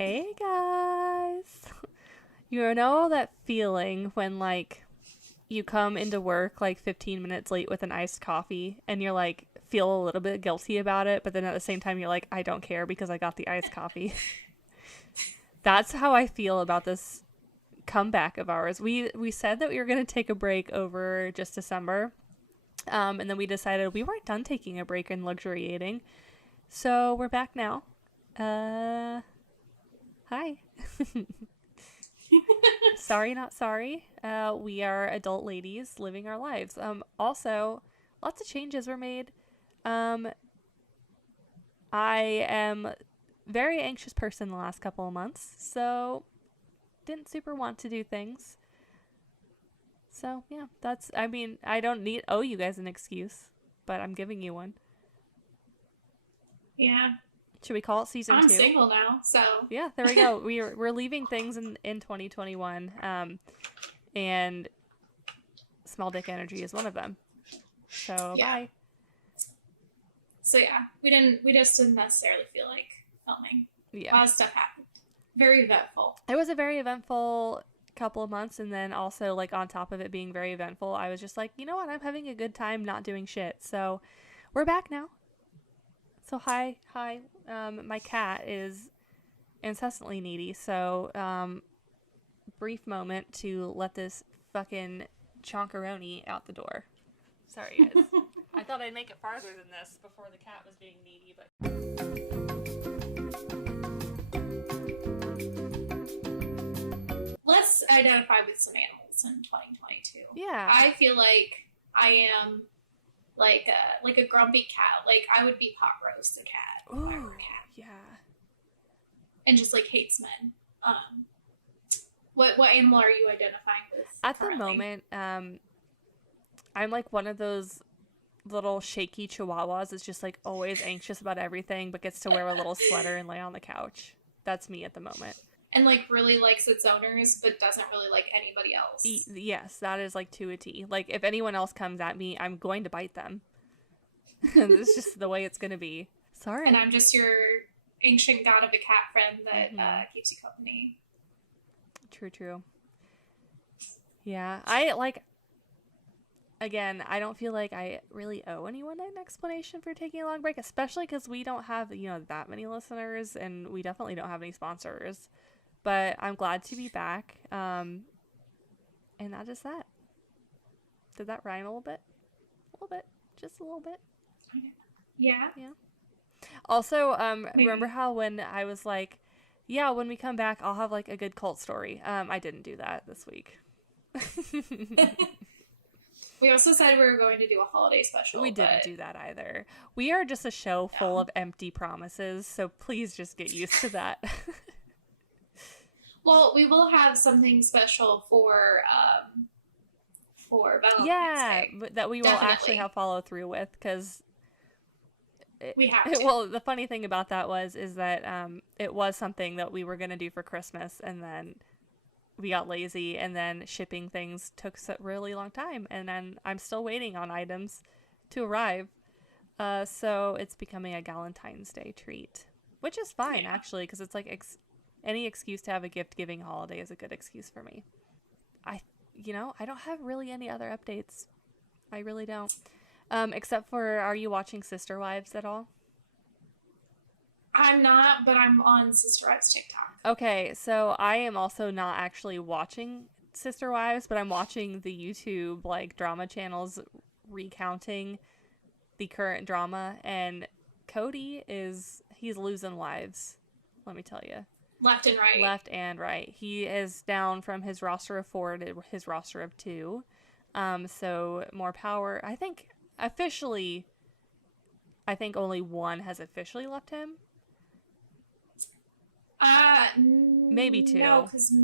Hey guys. You know that feeling when like you come into work like 15 minutes late with an iced coffee and you're like feel a little bit guilty about it, but then at the same time you're like I don't care because I got the iced coffee. That's how I feel about this comeback of ours. We said that we were going to take a break over just December. And then we decided we weren't done taking a break and luxuriating. So we're back now. Hi. Sorry, not sorry. We are adult ladies living our lives. Also, lots of changes were made. Um, I am very anxious person the last couple of months, so didn't super want to do things. So yeah, I mean, I don't owe you guys an excuse, but I'm giving you one. Yeah, Should we call it season I'm two? single now, so Yeah, there we go. We're leaving things in 2021, and small dick energy is one of them. So yeah. bye. So yeah, we just didn't necessarily feel like filming. A Yeah, lot of stuff happened. Very eventful. it was a very eventful couple of months, and then also like on top of it being very eventful, I was just like, you know what, I'm having a good time not doing shit. So we're back now. So hi. My cat is incessantly needy. So brief moment to let this fucking chonkaroni out the door. Sorry, guys. I thought I'd make it farther than this before the cat was being needy, but Let's identify with some animals in 2022. yeah. I feel like I am like a grumpy cat. Like I would be pot roast the cat if I were Ooh, a cat, yeah. and just like hates men. What animal are you identifying with At the currently? moment, I'm like one of those little shaky chihuahuas that's just like always anxious about everything, but gets to wear a little sweater and lay on the couch. That's me at the moment. And like really likes its owners, but doesn't really like anybody else. Yes, that is like to a T. Like if anyone else comes at me, I'm going to bite them. It's just the way it's gonna be. And Sorry. I'm just your ancient god of a cat friend that Mm-hmm. keeps you company. True. Yeah, I like. Again, I don't feel like I really owe anyone an explanation for taking a long break, especially because we don't have that many listeners, and we definitely don't have any sponsors. But I'm glad to be back. And that is that. Did that rhyme a little bit? A little bit, just a little bit. Yeah, Yeah. Also, remember maybe. how when I was like, yeah, when we come back, I'll have like a good cult story. I didn't do that this week. We also said we were going to do a holiday We special, didn't but do that either. We are just a show full no. of empty promises, so please just get used to that. Well, we will have something special for Valentine's Yeah, Day. but that we will actually Definitely, have follow through with because we have to. well, the funny thing about that is that it was something that we were going to do for Christmas, and then we got lazy, and then shipping things took a really long time, and then I'm still waiting on items to arrive. So it's becoming a Galentine's Day treat, which is fine Yeah. actually, because it's like any excuse to have a gift giving holiday is a good excuse for me. I, I don't have really any other updates. I really don't. Except for, are you watching Sister Wives at all? I'm not, but I'm on Sister Wives TikTok. Okay, so I am also not actually watching Sister Wives, but I'm watching the YouTube like drama channels recounting the current drama, and Cody he's losing wives. Let me tell you, Left and right. left and right. He is down from his roster of 4 to his roster of 2. So more power. I think officially, I think only one has officially left him. Maybe No, 2. because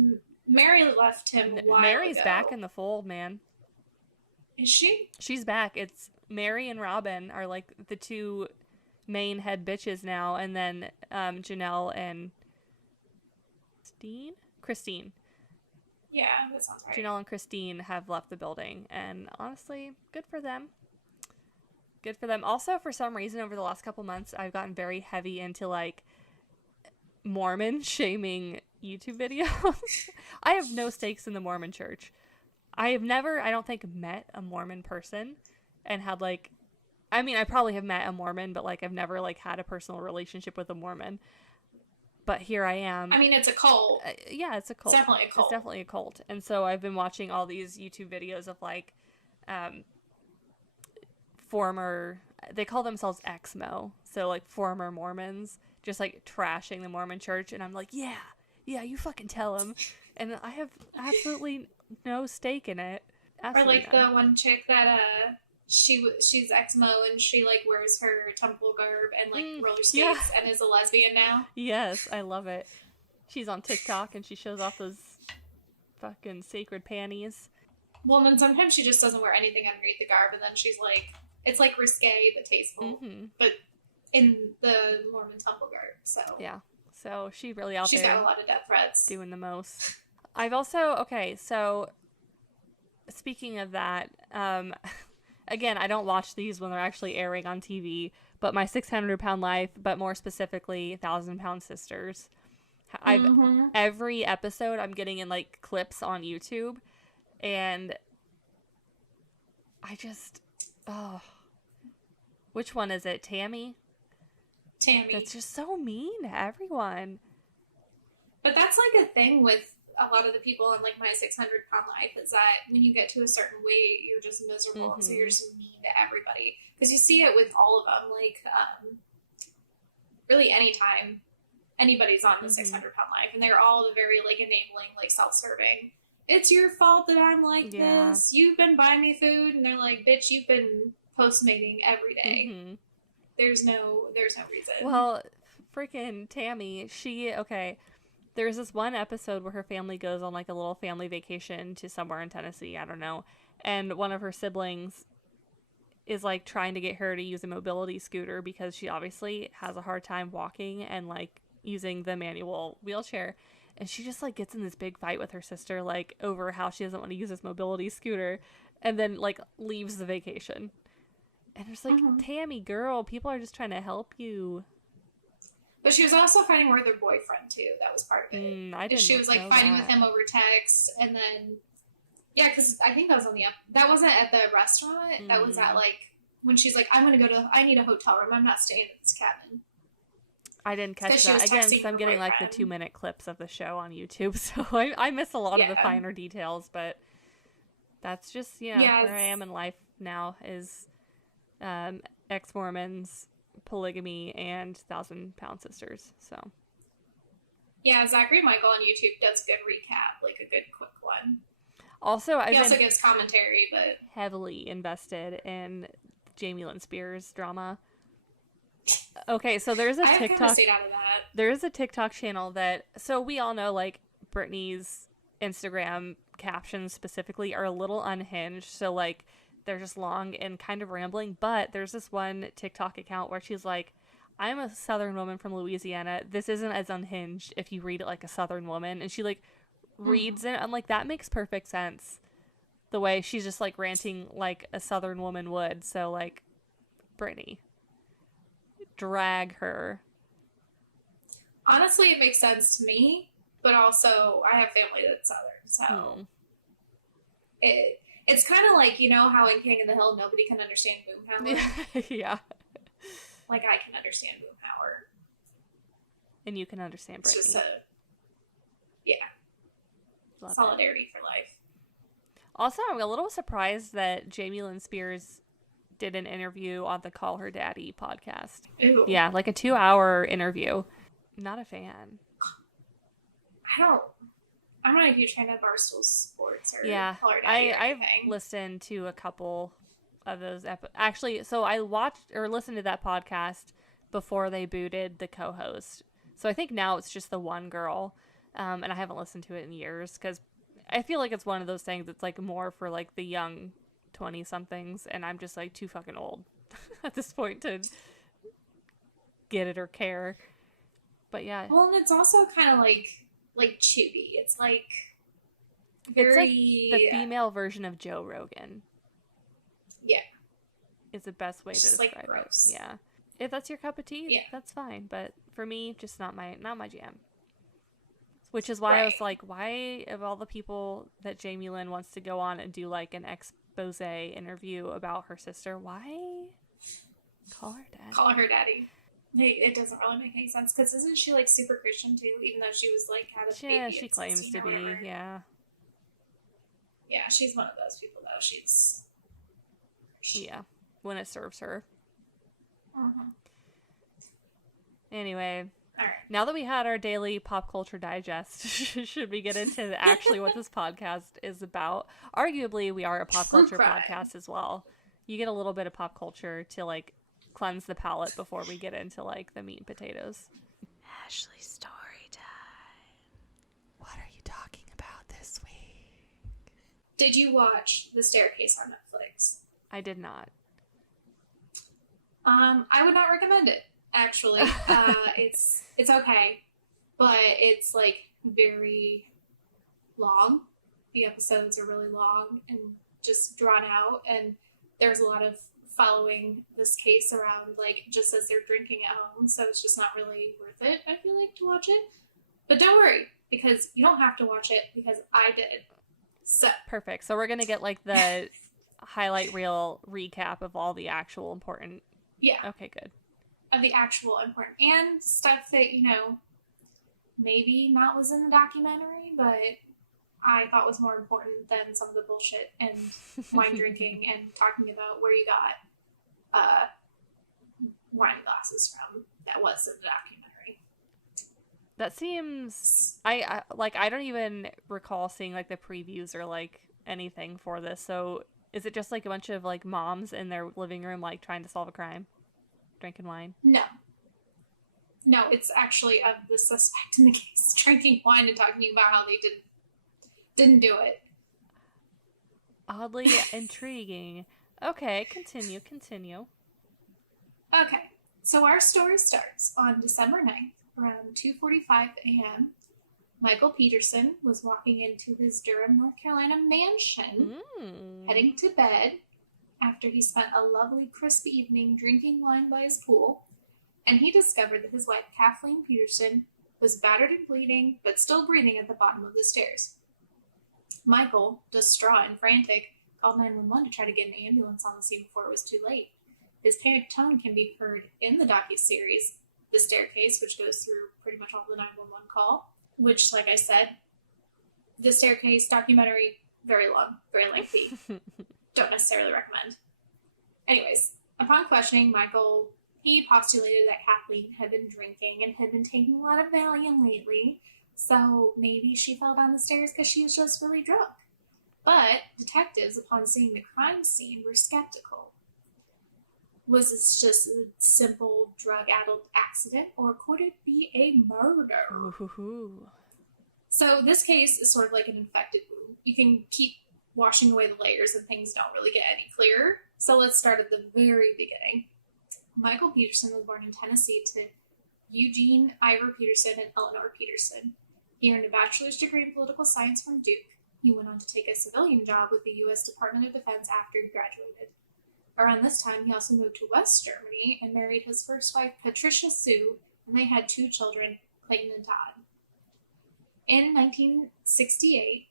Mary left him a while Mary's back ago. in the fold, man. Is she? She's back. It's Mary and Robin are like the two main head bitches now, and then Janelle and Christine. Yeah, that sounds right. Janelle and Christine have left the building, and honestly, good for them. Good for them. Also, for some reason, over the last couple months, I've gotten very heavy into like Mormon shaming YouTube videos. I have no stakes in the Mormon church. I have never, I don't think, met a Mormon person and had like, I mean, I probably have met a Mormon, but like I've never like had a personal relationship with a Mormon. But here I am. I mean, it's a cult. Yeah, it's a cult. It's definitely a cult. It's definitely a cult. And so I've been watching all these YouTube videos of like former, they call themselves ex-mo. So like former Mormons just like trashing the Mormon church. And I'm like, yeah, you fucking tell them. And I have absolutely no stake in it. Absolutely or like the one chick that she's ex-mo and she like wears her temple garb and like roller skates and is a lesbian now. Yes, I love it. She's on TikTok and she shows off those fucking sacred panties. Well, and then sometimes she just doesn't wear anything underneath the garb, and then she's like, it's like risque but tasteful, but in the Mormon temple garb. So yeah, so she really out she's there. She's got a lot of death threats. Doing the most. I've also so speaking of that, again, I don't watch these when they're actually airing on TV, but My 600 Pound Life, but more specifically 1,000 Pound Sisters. Every episode I'm getting in like clips on YouTube, and I just, which one is it? Tammy? That's just so mean to everyone. But that's like a thing with a lot of the people in like My 600 Pound Life, is that when you get to a certain weight, you're just miserable, so you're just mean to everybody. Because you see it with all of them, like really anytime anybody's on the 600 Pound Life, and they're all very like enabling, like self-serving. It's your fault that I'm like this. You've been buying me food, and they're like, bitch, you've been Postmating every day. There's no reason. Well, freaking Tammy, there's this one episode where her family goes on like a little family vacation to somewhere in Tennessee, I don't know, and one of her siblings is like trying to get her to use a mobility scooter because she obviously has a hard time walking and like using the manual wheelchair, and she just like gets in this big fight with her sister like over how she doesn't want to use this mobility scooter, and then like leaves the vacation. And it's like, Tammy, girl, people are just trying to help you. But she was also fighting with her boyfriend, too. That was part of it. She was, like, fighting with him over text. And then, yeah, because I think that was that wasn't at the restaurant. That was at, like, when she's like, I need a hotel room. I'm not staying at this cabin. I didn't catch that. Again, so I'm getting, like, the 2-minute clips of the show on YouTube. So I miss a lot of the finer details. But that's just, where I am in life now is ex-Mormons, polygamy, and 1,000 Pound Sisters. So yeah, Zachary Michael on YouTube does a good recap, like a good quick one. Also, he also gives commentary, but heavily invested in Jamie Lynn Spears drama. Okay, so there's a TikTok. Stayed out of that. There's a TikTok channel that, so we all know like Britney's Instagram captions specifically are a little unhinged. So like they're just long and kind of rambling, but there's this one TikTok account where she's like, I'm a Southern woman from Louisiana. This isn't as unhinged if you read it like a Southern woman. And she like reads it. I'm like, that makes perfect sense. The way she's just like ranting like a Southern woman would. So like, Britney, drag her. Honestly, it makes sense to me, but also I have family that's Southern, so it's kind of like, you know how in King of the Hill nobody can understand Boomhauer? Yeah. Like, I can understand Boomhauer. And you can understand Britney. It's just Love solidarity for life. Also, I'm a little surprised that Jamie Lynn Spears did an interview on the Call Her Daddy podcast. Ooh. Yeah, like a 2-hour interview. Not a fan. I'm not a huge fan of Barstool Sports or Call Her Daddy. I've listened to a couple of those actually, so I watched or listened to that podcast before they booted the co-host. So I think now it's just the one girl, and I haven't listened to it in years because I feel like it's one of those things that's like more for like the young 20-somethings, and I'm just like too fucking old at this point to get it or care. But yeah. Well, and it's also kind of like chewy. It's like very... It's like the female version of Joe Rogan. Yeah. Is the best way to describe like gross. it. Yeah. If that's your cup of tea, yeah. that's fine. But for me, just not my jam. Which is why I was like, why, of all the people that Jamie Lynn wants to go on and do like an expose interview about her sister, why call her daddy? Call her daddy. It doesn't really make any sense, because isn't she like super Christian too, even though she was like had a baby? Yeah, she claims to be, yeah. Yeah, she's one of those people though. She's Christian. Yeah, when it serves her. Uh-huh. Anyway, all right. Now that we had our daily pop culture digest, should we get into actually what this podcast is about? Arguably, we are a pop culture podcast as well. You get a little bit of pop culture to like cleanse the palate before we get into like the meat and potatoes. Ashley's story time. What are you talking about this week? Did you watch The Staircase on Netflix? I did not. I would not recommend it. Actually, it's okay, but it's like very long. The episodes are really long and just drawn out, and there's a lot of following this case around, like, just as they're drinking at home, so it's just not really worth it, I feel like, to watch it. But don't worry, because you don't have to watch it, because I did. So perfect. So we're gonna get like the highlight reel recap of all the actual important. Yeah. Okay, good. Of the actual important and stuff that, you know, maybe not was in the documentary, but I thought was more important than some of the bullshit and wine drinking and talking about where you got wine glasses from that was in the documentary. That seems I don't even recall seeing like the previews or like anything for this. So is it just like a bunch of like moms in their living room like trying to solve a crime? Drinking wine? No, it's actually of the suspect in the case drinking wine and talking about how they didn't do it. Oddly intriguing. Okay, continue. Okay, so our story starts on December 9th, around 2:45 a.m. Michael Peterson was walking into his Durham, North Carolina mansion, heading to bed after he spent a lovely, crisp evening drinking wine by his pool, and he discovered that his wife, Kathleen Peterson, was battered and bleeding, but still breathing at the bottom of the stairs. Michael, distraught and frantic, called 911 to try to get an ambulance on the scene before it was too late. His panicked tone can be heard in the docuseries, The Staircase, which goes through pretty much all the 911 call, which, like I said, The Staircase documentary, very long, very lengthy. Don't necessarily recommend. Anyways, upon questioning Michael, he postulated that Kathleen had been drinking and had been taking a lot of Valium lately, so maybe she fell down the stairs because she was just really drunk. But detectives, upon seeing the crime scene, were skeptical. Was this just a simple drug-addled accident, or could it be a murder? Ooh. So this case is sort of like an infected wound. You can keep washing away the layers and things don't really get any clearer. So let's start at the very beginning. Michael Peterson was born in Tennessee to Eugene Ivor Peterson and Eleanor Peterson. He earned a bachelor's degree in political science from Duke. He went on to take a civilian job with the U.S. Department of Defense after he graduated. Around this time, he also moved to West Germany and married his first wife, Patricia Sue, and they had 2 children, Clayton and Todd. In 1968,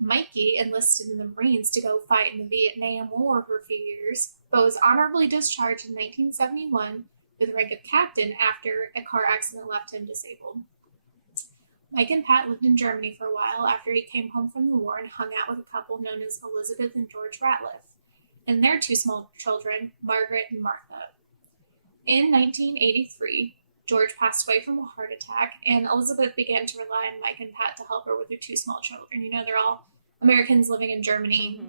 Mikey enlisted in the Marines to go fight in the Vietnam War for a few years, but was honorably discharged in 1971 with the rank of captain after a car accident left him disabled. Mike and Pat lived in Germany for a while after he came home from the war and hung out with a couple known as Elizabeth and George Ratliff, and their 2 small children, Margaret and Martha. In 1983, George passed away from a heart attack, and Elizabeth began to rely on Mike and Pat to help her with their 2 small children. You know, they're all Americans living in Germany.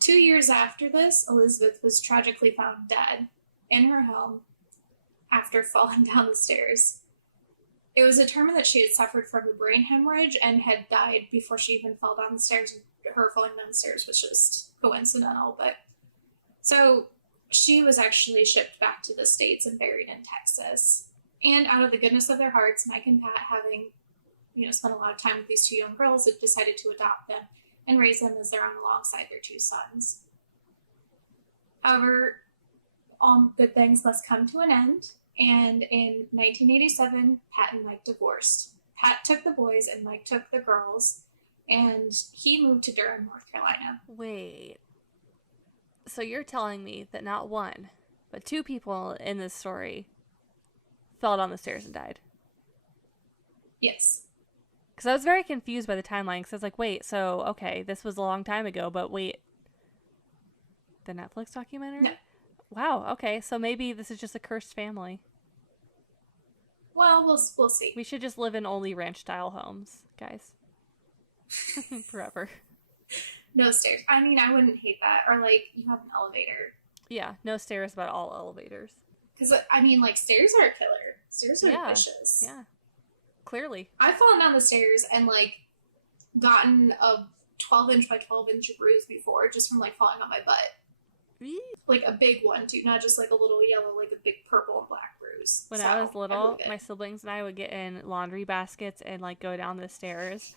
2 years after this, Elizabeth was tragically found dead in her home after falling down the stairs. It was determined that she had suffered from a brain hemorrhage and had died before she even fell down the stairs. Her falling down the stairs was just coincidental, but so she was actually shipped back to the States and buried in Texas. And out of the goodness of their hearts, Mike and Pat, having spent a lot of time with these 2 young girls, had decided to adopt them and raise them as their own alongside their 2 sons. However, all good things must come to an end. And in 1987, Pat and Mike divorced. Pat took the boys and Mike took the girls, and he moved to Durham, North Carolina. Wait. So you're telling me that not one, but two people in this story fell down the stairs and died? Yes. Because I was very confused by the timeline, because I was like, wait, so, okay, this was a long time ago, but wait, the Netflix documentary? No. Wow, okay, so maybe this is just a cursed family. Well, we'll see. We should just live in only ranch-style homes, guys. Forever. No stairs. I mean, I wouldn't hate that. Or, like, you have an elevator. Yeah, no stairs, but all elevators. Because, I mean, like, stairs are a killer. Stairs are vicious. Yeah, clearly. I've fallen down the stairs and, like, gotten a 12-inch by 12-inch bruise before just from, like, falling on my butt. Like a big one, too. Not just, like, a little yellow, like a big purple and black bruise. When I was little, my siblings and I would get in laundry baskets and, like, go down the stairs.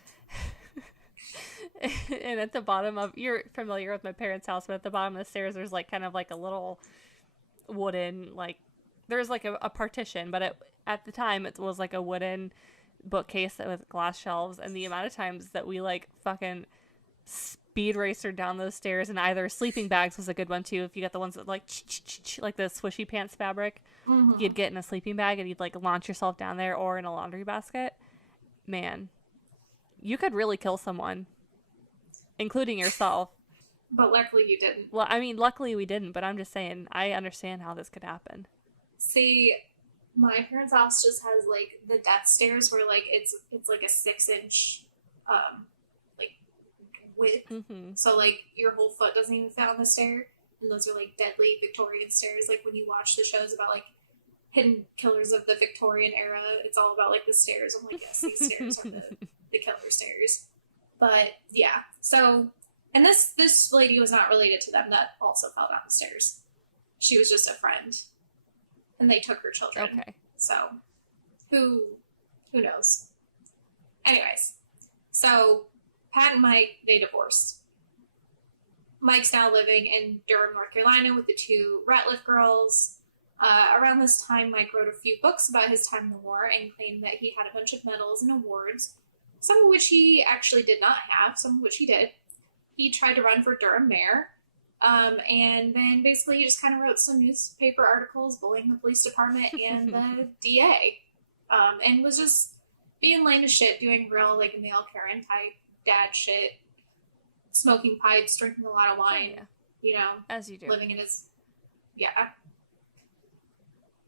And at the bottom of, you're familiar with my parents' house, but at the bottom of the stairs there's like kind of like a little wooden, like, there's like a partition, but at the time it was like a wooden bookcase with glass shelves, and the amount of times that we like fucking speed racer down those stairs, and either sleeping bags was a good one too. If you got the ones that like like the swishy pants fabric, you'd get in a sleeping bag and you'd like launch yourself down there, or in a laundry basket. Man, you could really kill someone, including yourself. But luckily you didn't. Well, I mean, luckily we didn't, but I'm just saying, I understand how this could happen. See, my parents' house just has, like, the death stairs where, like, it's like a 6-inch, like, width. Mm-hmm. So, like, your whole foot doesn't even fit on the stair. And those are, like, deadly Victorian stairs. Like, when you watch the shows about, like, hidden killers of the Victorian era, it's all about, like, the stairs. I'm like, yes, these stairs are the killer stairs. But, yeah. So, and this lady was not related to them that also fell down the stairs. She was just a friend. And they took her children. Okay. So, who knows? Anyways, so Pat and Mike, they divorced. Mike's now living in Durham, North Carolina with the two Ratliff girls. Around this time, Mike wrote a few books about his time in the war and claimed that he had a bunch of medals and awards, some of which he actually did not have, some of which he did. He tried to run for Durham mayor. And then basically he just kind of wrote some newspaper articles bullying the police department and the DA. And was just being lame as shit, doing real, like, male Karen type dad shit, smoking pipes, drinking a lot of wine, you know. As you do. Living in his,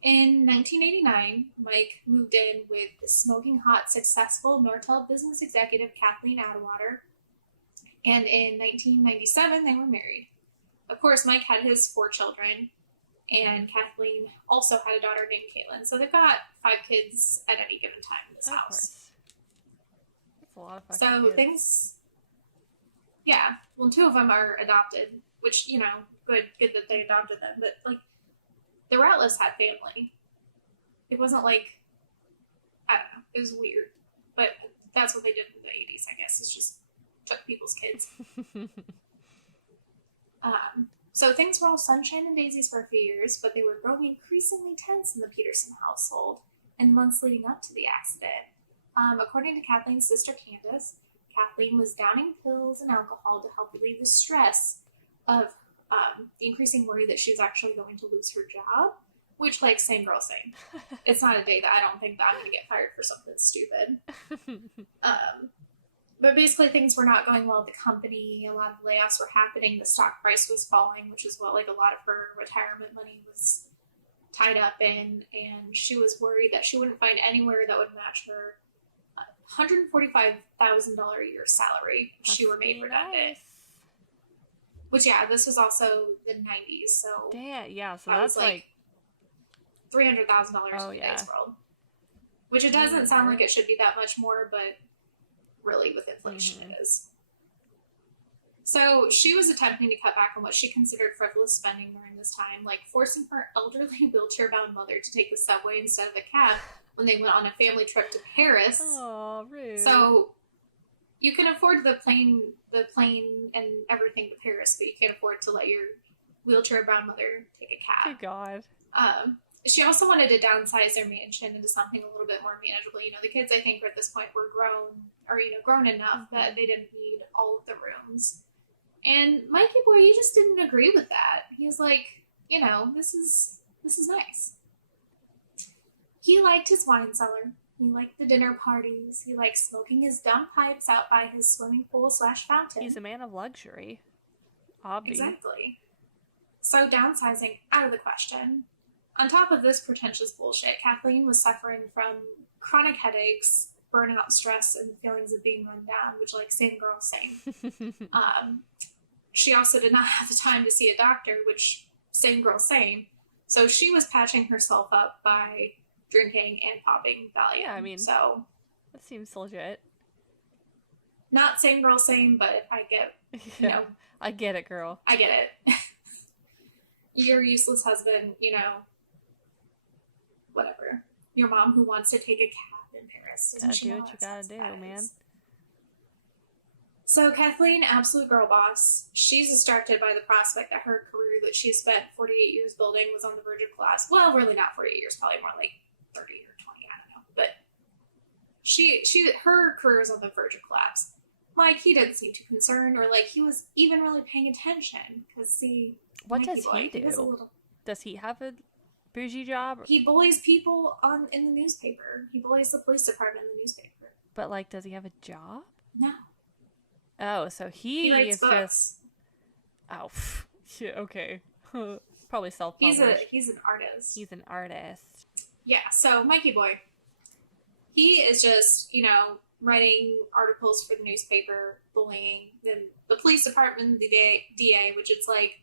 In 1989, Mike moved in with the smoking hot, successful Nortel business executive Kathleen Atwater. And in 1997, they were married. Of course, Mike had his 4 children, and Kathleen also had a daughter named Caitlin. So they've got 5 kids at any given time in this house. Course. That's a lot of fucking kids. Things, well, 2 of them are adopted, which, you know, good that they adopted them. But, like, the Ratliffs had family. It wasn't like, I don't know, it was weird. But that's what they did in the 80s, I guess, is just took people's kids. So things were all sunshine and daisies for a few years, but they were growing increasingly tense in the Peterson household in the months leading up to the accident. According to Kathleen's sister Candace, Kathleen was downing pills and alcohol to help relieve the stress of the increasing worry that she was actually going to lose her job, which, like, same girl, same. It's not a day that I don't think that I'm going to get fired for something stupid. But basically things were not going well at the company. A lot of layoffs were happening. The stock price was falling, which is what, like, a lot of her retirement money was tied up in. And she was worried that she wouldn't find anywhere that would match her $145,000 a year salary if she were made redundant. Which, this was also the 90s. So damn, so that's like $300,000 in today's world. Which it doesn't sound like it should be that much more, but really with inflation it is. So she was attempting to cut back on what she considered frivolous spending during this time, like forcing her elderly wheelchair-bound mother to take the subway instead of a cab when they went on a family trip to Paris. Oh, rude. So you can afford the plane and everything to Paris, but you can't afford to let your wheelchair-bound mother take a cab. Good God. She also wanted to downsize their mansion into something a little bit more manageable. You know, the kids, I think, at this point were grown enough that they didn't need all of the rooms. And Mikey Boy, he just didn't agree with that. He was like, you know, this is nice. He liked his wine cellar. He liked the dinner parties. He liked smoking his dumb pipes out by his swimming pool / fountain. He's a man of luxury. Hobby. Exactly. So downsizing, out of the question. On top of this pretentious bullshit, Kathleen was suffering from chronic headaches, burnout, stress, and feelings of being run down, which, like, same girl, same. She also did not have the time to see a doctor, which, same girl, same. So she was patching herself up by drinking and popping Valium. Yeah, I mean, so that seems legit. Not same girl, same, but I get, you know. I get it, girl. I get it. Your useless husband, you know, whatever. Your mom who wants to take a cab in Paris. Gotta do what you gotta do, man. So Kathleen, absolute girl boss, she's distracted by the prospect that her career that she spent 48 years building was on the verge of collapse. Well, really not 48 years, probably more like 30 or 20, I don't know. But her career was on the verge of collapse. Like, he didn't seem too concerned, or like he was even really paying attention. Because see, what does he do? Does he have a bougie job? He bullies people in the newspaper. He bullies the police department in the newspaper. But like, does he have a job? No. Oh, so he is books. Just. Oh, yeah, okay. Probably self-published. He's an artist. He's an artist. Yeah. So Mikey Boy, he is just, you know, writing articles for the newspaper, bullying the police department, the DA, which it's like,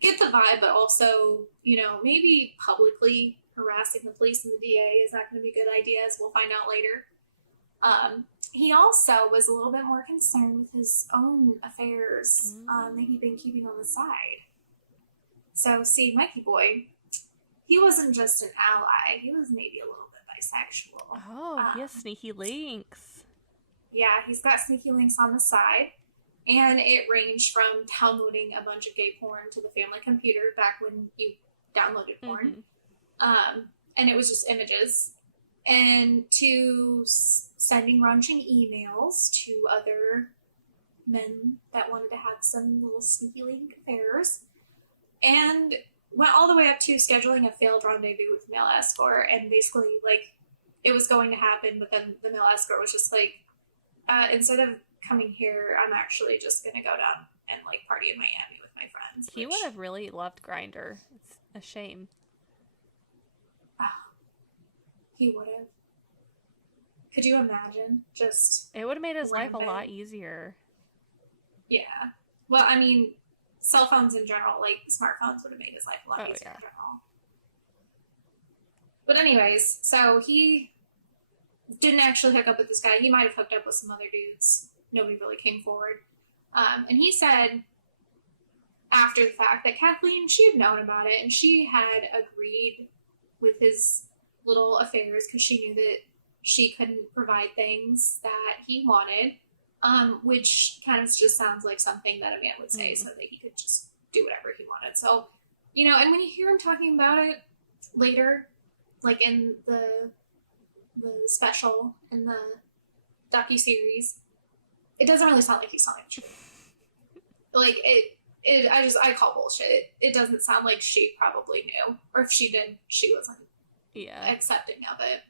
get the vibe, but also, you know, maybe publicly harassing the police and the DA is not going to be a good idea, as we'll find out later. He also was a little bit more concerned with his own affairs that he'd been keeping on the side. So, see, Mikey Boy, he wasn't just an ally, he was maybe a little bit bisexual. Oh, he has sneaky links. Yeah, he's got sneaky links on the side. And it ranged from downloading a bunch of gay porn to the family computer back when you downloaded porn. And it was just images. And to sending raunching emails to other men that wanted to have some little sneaky link affairs. And went all the way up to scheduling a failed rendezvous with a male escort. And basically, like, it was going to happen, but then the male escort was just like, instead of coming here, I'm actually just going to go down and, like, party in Miami with my friends. He would have really loved Grindr. It's a shame. He would have. Could you imagine? Just... It would have made his life a lot easier. Yeah. Well, I mean, cell phones in general, like, smartphones would have made his life a lot easier in general. But anyways, so he didn't actually hook up with this guy. He might have hooked up with some other dudes. Nobody really came forward. And he said, after the fact, that Kathleen, she had known about it, and she had agreed with his little affairs because she knew that she couldn't provide things that he wanted, which kind of just sounds like something that a man would say so that he could just do whatever he wanted. So, you know, and when you hear him talking about it later, like in the special, in the docuseries, it doesn't really sound like he's telling the truth. Like, I call bullshit. It doesn't sound like she probably knew. Or if she did, she wasn't accepting of it.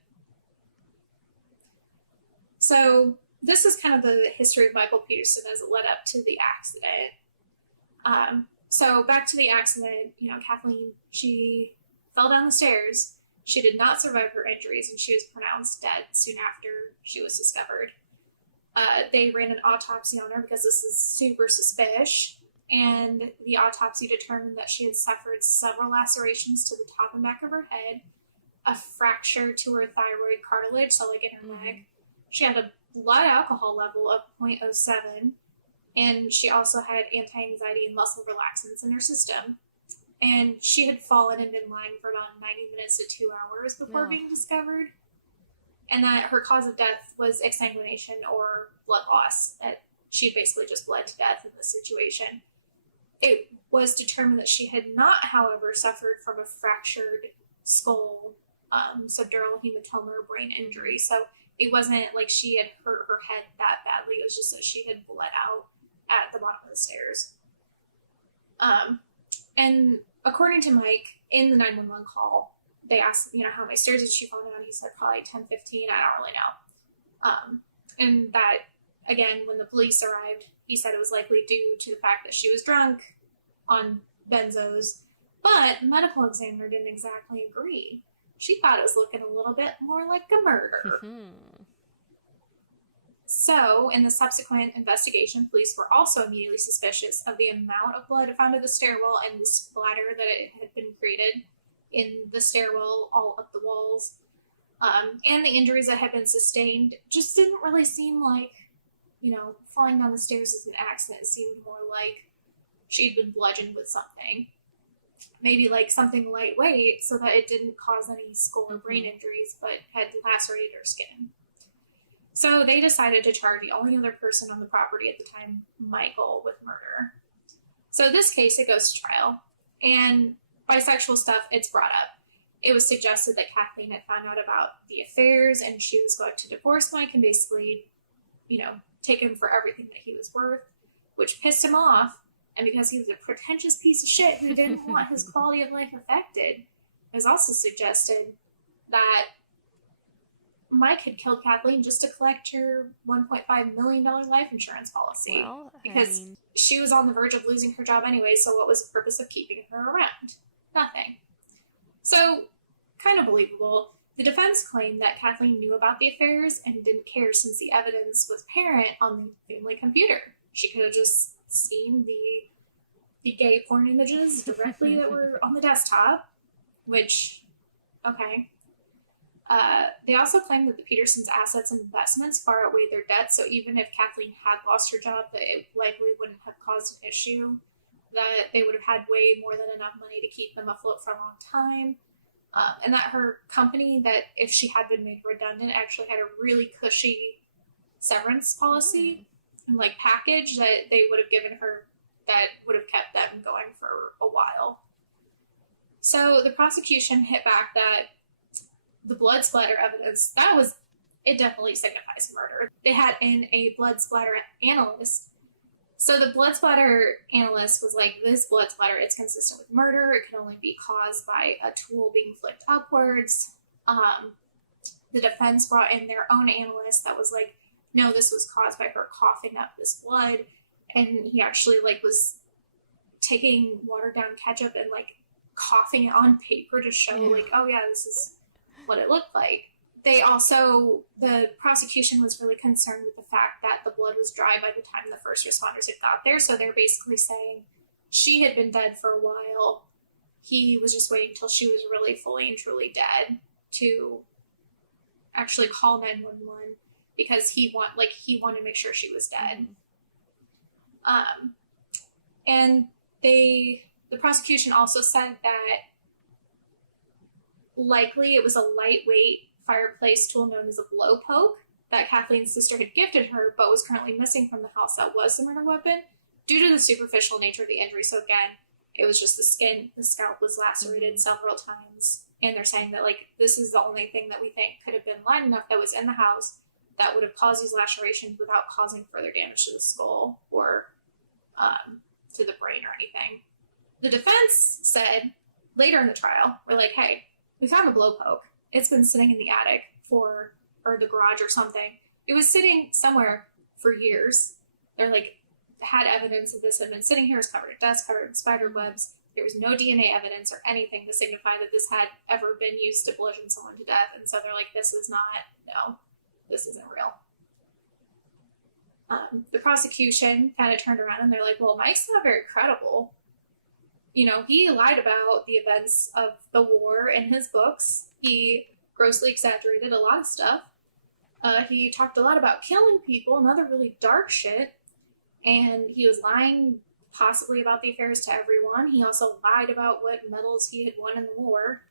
So, this is kind of the history of Michael Peterson as it led up to the accident. So, back to the accident, you know, Kathleen, she fell down the stairs. She did not survive her injuries, and she was pronounced dead soon after she was discovered. They ran an autopsy on her because this is super suspicious, and the autopsy determined that she had suffered several lacerations to the top and back of her head, a fracture to her thyroid cartilage, so like in her leg. She had a blood alcohol level of 0.07, and she also had anti-anxiety and muscle relaxants in her system. And she had fallen and been lying for about 90 minutes to 2 hours before being discovered. And that her cause of death was exsanguination or blood loss. That she basically just bled to death in this situation. It was determined that she had not, however, suffered from a fractured skull, subdural hematoma, or brain injury. So it wasn't like she had hurt her head that badly. It was just that she had bled out at the bottom of the stairs. And according to Mike, in the 911 call, they asked, how many stairs did she fall down? He said probably 10, 15. I don't really know. And that, again, when the police arrived, he said it was likely due to the fact that she was drunk on benzos. But the medical examiner didn't exactly agree. She thought it was looking a little bit more like a murder. So, in the subsequent investigation, police were also immediately suspicious of the amount of blood found in the stairwell and the splatter that it had been created in the stairwell, all up the walls. And the injuries that had been sustained just didn't really seem like, falling down the stairs is an accident. It seemed more like she'd been bludgeoned with something. Maybe like something lightweight so that it didn't cause any skull or brain injuries, but had lacerated her skin. So they decided to charge the only other person on the property at the time, Michael, with murder. So this case, it goes to trial. And bisexual stuff, it's brought up. It was suggested that Kathleen had found out about the affairs and she was going to divorce Mike and basically, take him for everything that he was worth, which pissed him off. And because he was a pretentious piece of shit who didn't want his quality of life affected, it was also suggested that Mike had killed Kathleen just to collect her $1.5 million life insurance policy. Well, because she was on the verge of losing her job anyway, so what was the purpose of keeping her around? Nothing. So, kind of believable. The defense claimed that Kathleen knew about the affairs and didn't care since the evidence was apparent on the family computer. She could have just seen the gay porn images directly that were on the desktop, which, okay. They also claimed that the Petersons' assets and investments far outweighed their debts, so even if Kathleen had lost her job, that it likely wouldn't have caused an issue, that they would have had way more than enough money to keep them afloat for a long time, and that her company, that if she had been made redundant, actually had a really cushy severance policy and package that they would have given her that would have kept them going for a while. So the prosecution hit back that the blood splatter evidence, it definitely signifies murder. They had in a blood splatter analyst. So the blood splatter analyst was like, this blood splatter, it's consistent with murder. It can only be caused by a tool being flicked upwards. The defense brought in their own analyst that was like, no, this was caused by her coughing up this blood. And he actually was taking watered down ketchup and coughing it on paper to show oh yeah, this is what it looked like. The prosecution was really concerned with the fact that the blood was dry by the time the first responders had got there. So they're basically saying she had been dead for a while. He was just waiting till she was really fully and truly dead to actually call 911 because he wanted to make sure she was dead. And the prosecution also said that likely it was a lightweight fireplace tool known as a blowpoke that Kathleen's sister had gifted her, but was currently missing from the house that was the murder weapon due to the superficial nature of the injury. So again, it was just the skin, the scalp was lacerated several times, and they're saying that this is the only thing that we think could have been light enough that was in the house that would have caused these lacerations without causing further damage to the skull or to the brain or anything. The defense said later in the trial, we're like, hey, we found a blowpoke. It's been sitting in the attic or the garage or something. It was sitting somewhere for years. They're had evidence that this had been sitting here, was covered in dust, covered in spider webs. There was no DNA evidence or anything to signify that this had ever been used to bludgeon someone to death. And so they're like, this isn't real. The prosecution kind of turned around and they're like, well, Mike's not very credible. He lied about the events of the war in his books. He grossly exaggerated a lot of stuff. He talked a lot about killing people and other really dark shit. And he was lying possibly about the affairs to everyone. He also lied about what medals he had won in the war.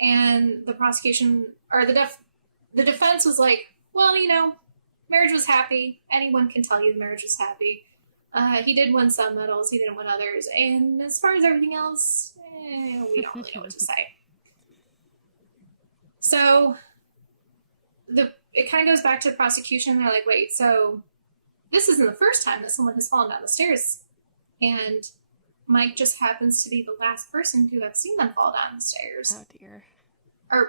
And the prosecution, or the defense was like, well, marriage was happy. Anyone can tell you the marriage was happy. He did win some medals, he didn't win others. And as far as everything else, we don't really know what to say. So it kind of goes back to the prosecution. They're like, wait, so this isn't the first time that someone has fallen down the stairs. And Mike just happens to be the last person to have seen them fall down the stairs. Oh, dear. Or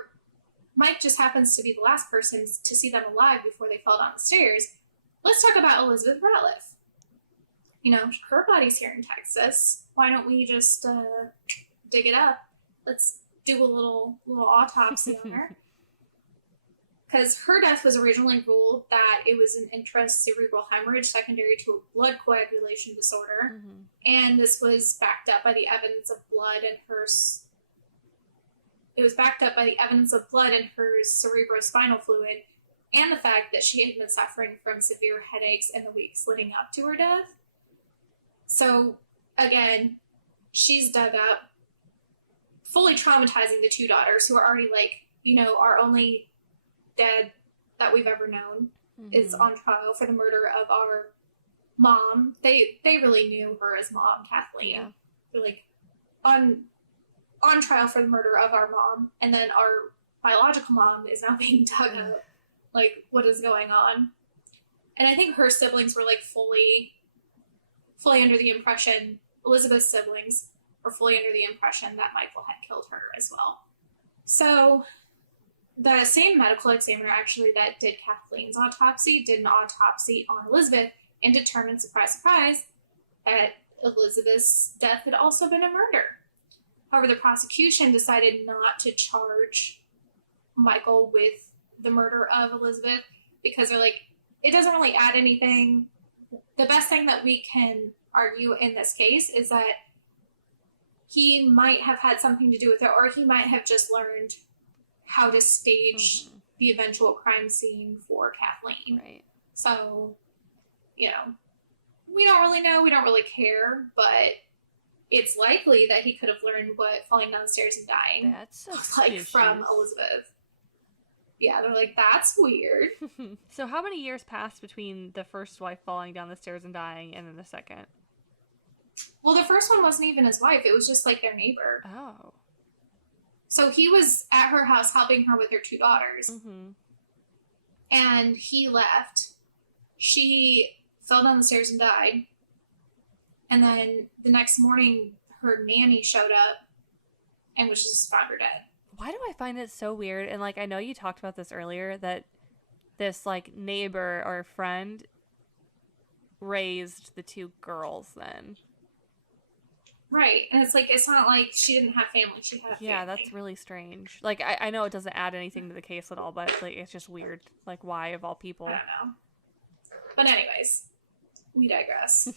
Mike just happens to be the last person to see them alive before they fell down the stairs. Let's talk about Elizabeth Ratliff. You know, her body's here in Texas. Why don't we just dig it up? Let's do a little autopsy on her. Because her death was originally ruled that it was an intracerebral hemorrhage secondary to a blood coagulation disorder. Mm-hmm. And this was backed up by the evidence of blood in her... It was backed up by the evidence of blood in her cerebrospinal fluid and the fact that she had been suffering from severe headaches in the weeks leading up to her death. So, again, she's dug up, fully traumatizing the two daughters who are already, like, you know, our only dad that we've ever known is on trial for the murder of our mom. They really knew her as Mom, Kathleen. Yeah. They're, like, on trial for the murder of our mom, and then our biological mom is now being dug up. Like, what is going on? And I think her siblings were, like, fully under the impression, Elizabeth's siblings were fully under the impression that Michael had killed her as well. So, the same medical examiner, actually, that did Kathleen's autopsy, did an autopsy on Elizabeth and determined, surprise, surprise, that Elizabeth's death had also been a murder. However, the prosecution decided not to charge Michael with the murder of Elizabeth because they're like, it doesn't really add anything. The best thing that we can argue in this case is that he might have had something to do with it, or he might have just learned how to stage the eventual crime scene for Kathleen. Right. So, you know, we don't really know. We don't really care, but it's likely that he could have learned what falling down the stairs and dying was like from Elizabeth. Yeah, they're like, that's weird. So how many years passed between the first wife falling down the stairs and dying and then the second? Well, the first one wasn't even his wife. It was just like their neighbor. Oh. So he was at her house helping her with her two daughters. Mm-hmm. And he left. She fell down the stairs and died. And then the next morning, her nanny showed up and was just found her dead. Why do I find it so weird? And, like, I know you talked about this earlier, that this, like, neighbor or friend raised the two girls then. Right. And it's like, it's not like she didn't have family. She had family. Yeah, that's really strange. Like, I know it doesn't add anything to the case at all, but, like, it's just weird. Like, why, of all people? I don't know. But anyways, we digress.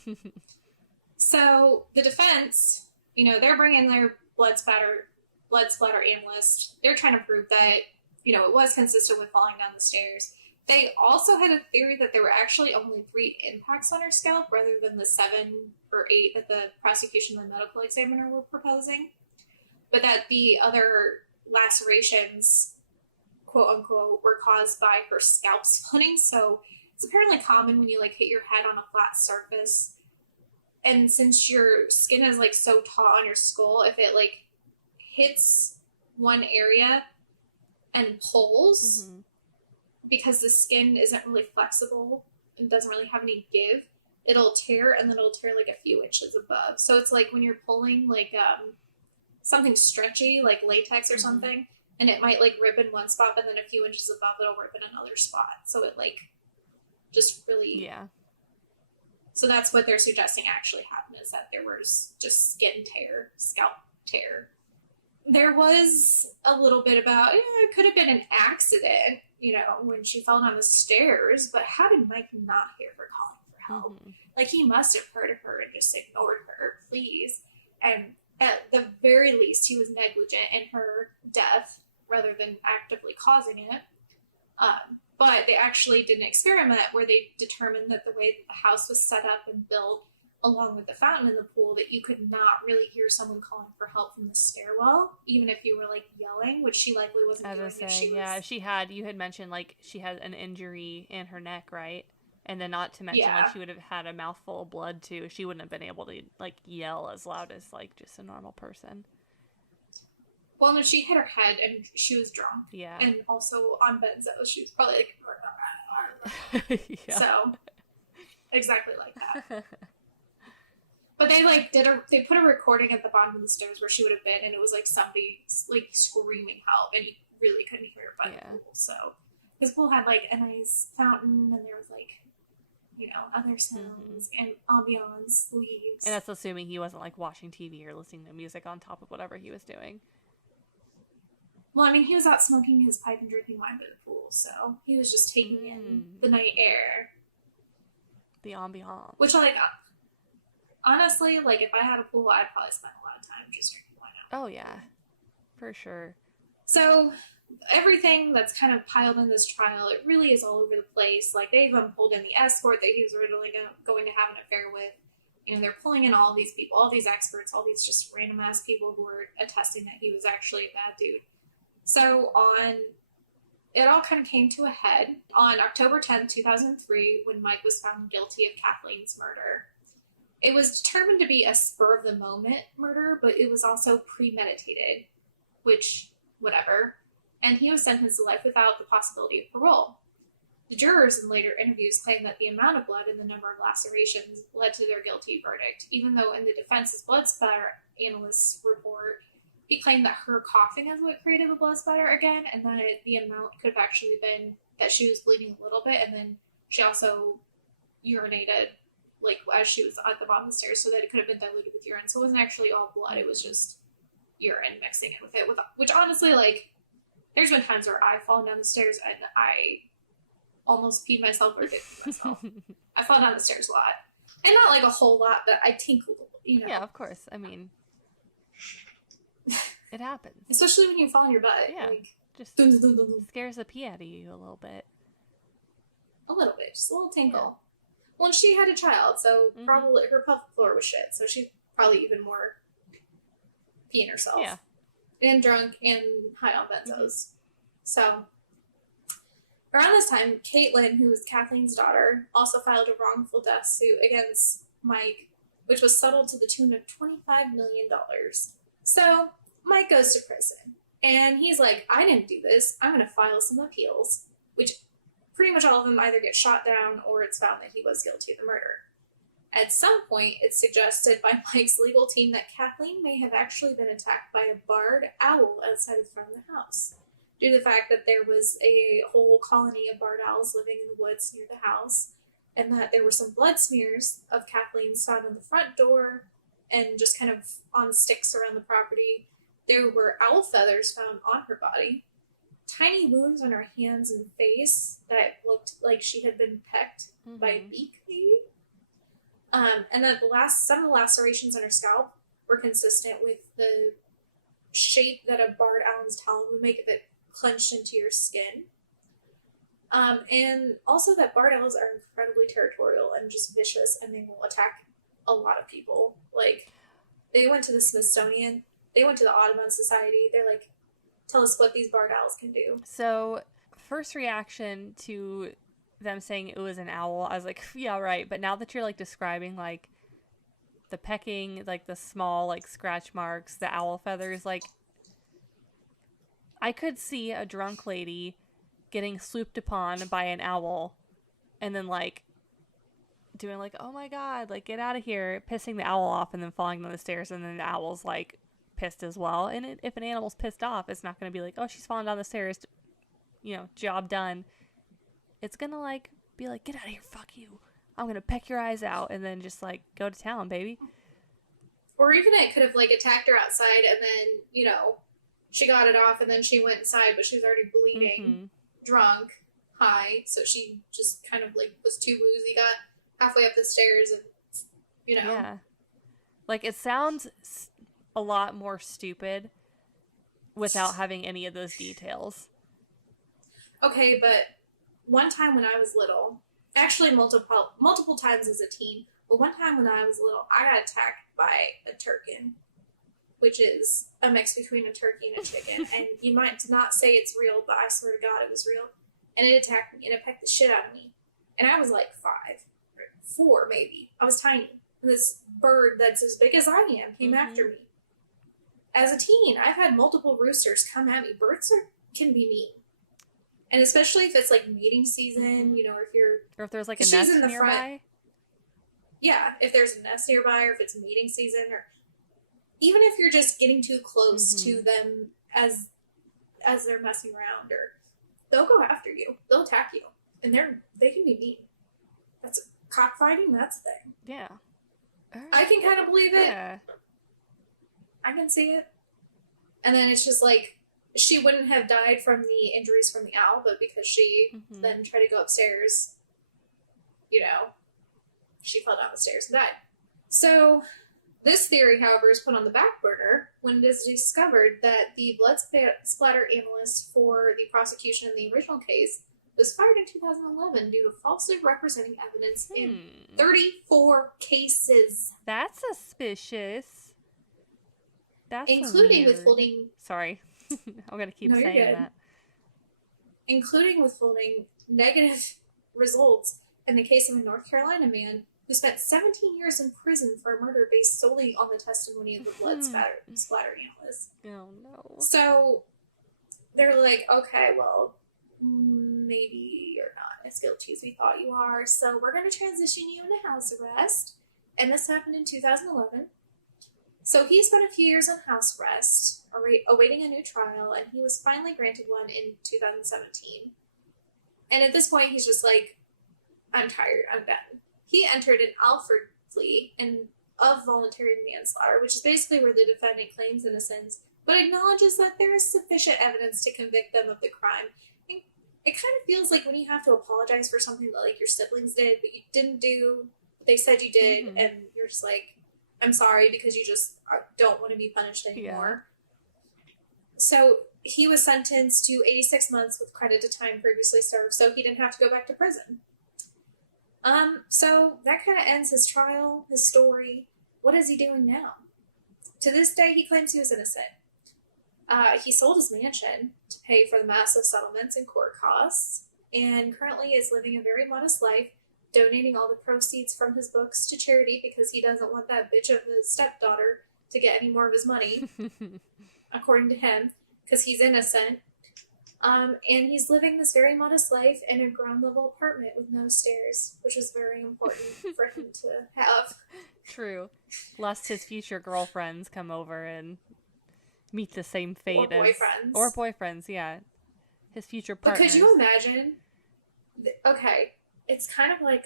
So, the defense, you know, they're bringing their blood splatter analyst. They're trying to prove that, you know, it was consistent with falling down the stairs. They also had a theory that there were actually only 3 impacts on her scalp rather than the 7 or 8 that the prosecution and the medical examiner were proposing. But that the other lacerations, quote unquote, were caused by her scalp splitting. So it's apparently common when you, like, hit your head on a flat surface. And since your skin is, like, so taut on your skull, if it, like, hits one area and pulls, because the skin isn't really flexible and doesn't really have any give, it'll tear, and then it'll tear, like, a few inches above. So it's like when you're pulling, like, something stretchy, like latex or something, and it might, like, rip in one spot, but then a few inches above it'll rip in another spot. So it, like, just really... Yeah. So that's what they're suggesting actually happened, is that there was just skin tear, scalp tear. There was a little bit about, it could have been an accident, you know, when she fell down the stairs, but how did Mike not hear her calling for help? Like, he must have heard her and just ignored her, please. And at the very least, he was negligent in her death rather than actively causing it. But they actually did an experiment where they determined that the way that the house was set up and built, along with the fountain in the pool, that you could not really hear someone calling for help from the stairwell, even if you were, like, yelling, which she likely wasn't doing. As I say, yeah, you had mentioned, like, she had an injury in her neck, right? And then not to mention, like, she would have had a mouthful of blood, too. She wouldn't have been able to, like, yell as loud as, like, just a normal person. Well, no, she hit her head, and she was drunk. Yeah. And also on benzos, she was probably like... Yeah. So, exactly like that. But they, like, they put a recording at the bottom of the stairs where she would have been, and it was, like, somebody, like, screaming help, and you really couldn't hear it by the pool, so... This pool had, like, a nice fountain, and there was, like, you know, other sounds, and ambiance, leaves. And that's assuming he wasn't, like, watching TV or listening to music on top of whatever he was doing. Well, I mean, he was out smoking his pipe and drinking wine by the pool, so he was just taking in the night air. The ambiance. Which, like, honestly, like, if I had a pool, I'd probably spend a lot of time just drinking wine out. Oh, yeah. For sure. So, everything that's kind of piled in this trial, it really is all over the place. Like, they even pulled in the escort that he was originally going to have an affair with. You know, they're pulling in all these people, all these experts, all these just random-ass people who were attesting that he was actually a bad dude. So it all kind of came to a head on October 10th, 2003, when Mike was found guilty of Kathleen's murder. It was determined to be a spur-of-the-moment murder, but it was also premeditated, which, whatever. And he was sentenced to life without the possibility of parole. The jurors in later interviews claimed that the amount of blood and the number of lacerations led to their guilty verdict, even though in the defense's blood spatter analyst's report, he claimed that her coughing is what created the blood spatter again, and that the amount could have actually been that she was bleeding a little bit, and then she also urinated, like, as she was at the bottom of the stairs, so that it could have been diluted with urine. So it wasn't actually all blood, it was just urine mixing it with it. Which, honestly, like, there's been times where I've fallen down the stairs and I almost peed myself or did myself. I fall down the stairs a lot. And not, like, a whole lot, but I tinkled, you know. Yeah, of course. I mean... It happens. Especially when you fall on your butt. Yeah. Like, just dun, dun, dun, dun, dun. Scares the pee out of you a little bit. A little bit. Just a little tinkle. Yeah. Well, and she had a child, so probably her pelvic floor was shit. So she's probably even more peeing herself. Yeah. And drunk and high on benzos. So, around this time, Caitlin, who was Kathleen's daughter, also filed a wrongful death suit against Mike, which was settled to the tune of $25 million. So, Mike goes to prison, and he's like, I didn't do this, I'm going to file some appeals, which pretty much all of them either get shot down or it's found that he was guilty of the murder. At some point, it's suggested by Mike's legal team that Kathleen may have actually been attacked by a barred owl outside of front of the house, due to the fact that there was a whole colony of barred owls living in the woods near the house, and that there were some blood smears of Kathleen's found on the front door and just kind of on sticks around the property. There were owl feathers found on her body, tiny wounds on her hands and face that looked like she had been pecked by a beak, maybe. And that some of the lacerations on her scalp were consistent with the shape that a barred owl's talon would make if it clenched into your skin. And also that barred owls are incredibly territorial and just vicious, and they will attack a lot of people. Like, they went to the Smithsonian, they went to the Audubon Society, they're like, tell us what these barred owls can do. So, first reaction to them saying it was an owl, I was like, yeah, right. But now that you're, like, describing, like, the pecking, like, the small, like, scratch marks, the owl feathers, like, I could see a drunk lady getting swooped upon by an owl and then, like, doing, like, oh my god, like, get out of here, pissing the owl off and then falling down the stairs, and then the owl's, like, pissed as well. And if an animal's pissed off, it's not going to be like, oh, she's falling down the stairs, you know, job done. It's going to, like, be like, get out of here, fuck you. I'm going to peck your eyes out, and then just, like, go to town, baby. Or even it could have, like, attacked her outside, and then, you know, she got it off, and then she went inside, but she was already bleeding, drunk, high, so she just kind of, like, was too woozy, got halfway up the stairs, and, you know. Yeah. Like, it sounds a lot more stupid without having any of those details. Okay, but one time when I was little, actually multiple times as a teen, but one time when I was little, I got attacked by a turkin, which is a mix between a turkey and a chicken. And you might not say it's real, but I swear to God it was real. And it attacked me, and it pecked the shit out of me. And I was like 4 maybe. I was tiny. And this bird that's as big as I am came after me. As a teen, I've had multiple roosters come at me. Birds can be mean. And especially if it's like mating season, you know, or if there's like a nest nearby. Front, yeah, if there's a nest nearby, or if it's mating season, or even if you're just getting too close to them as they're messing around, or they'll go after you, they'll attack you, and they can be mean. That's cockfighting. That's the thing. Yeah, I can kind of believe it. Yeah, I can see it. And then it's just like she wouldn't have died from the injuries from the owl, but because she then tried to go upstairs, you know, she fell down the stairs and died. So this theory, however, is put on the back burner when it is discovered that the blood splatter analyst for the prosecution in the original case was fired in 2011 due to falsely representing evidence in 34 cases. That's suspicious. That's including weird. Withholding. Sorry, I'm gonna keep saying that. Including withholding negative results in the case of a North Carolina man who spent 17 years in prison for a murder based solely on the testimony of the blood splatter analyst. Oh no. So they're like, okay, well, maybe you're not as guilty as we thought you are, so we're going to transition you into house arrest. And this happened in 2011. So he spent a few years on house arrest, awaiting a new trial, and he was finally granted one in 2017. And at this point, he's just like, I'm tired, I'm done. He entered an Alford plea of voluntary manslaughter, which is basically where the defendant claims innocence, but acknowledges that there is sufficient evidence to convict them of the crime. It kind of feels like when you have to apologize for something that like your siblings did, but you didn't do what they said you did, and you're just like, I'm sorry, because you just don't want to be punished anymore. Yeah. So he was sentenced to 86 months with credit to time previously served, so he didn't have to go back to prison. So that kind of ends his trial, his story. What is he doing now? To this day, he claims he was innocent. He sold his mansion to pay for the massive settlements and court costs, and currently is living a very modest life, donating all the proceeds from his books to charity because he doesn't want that bitch of a stepdaughter to get any more of his money, according to him, because he's innocent. And he's living this very modest life in a ground-level apartment with no stairs, which is very important for him to have. True. Lest his future girlfriends come over and meet the same fate or boyfriends, yeah. His future partners. But could you imagine? Okay, it's kind of like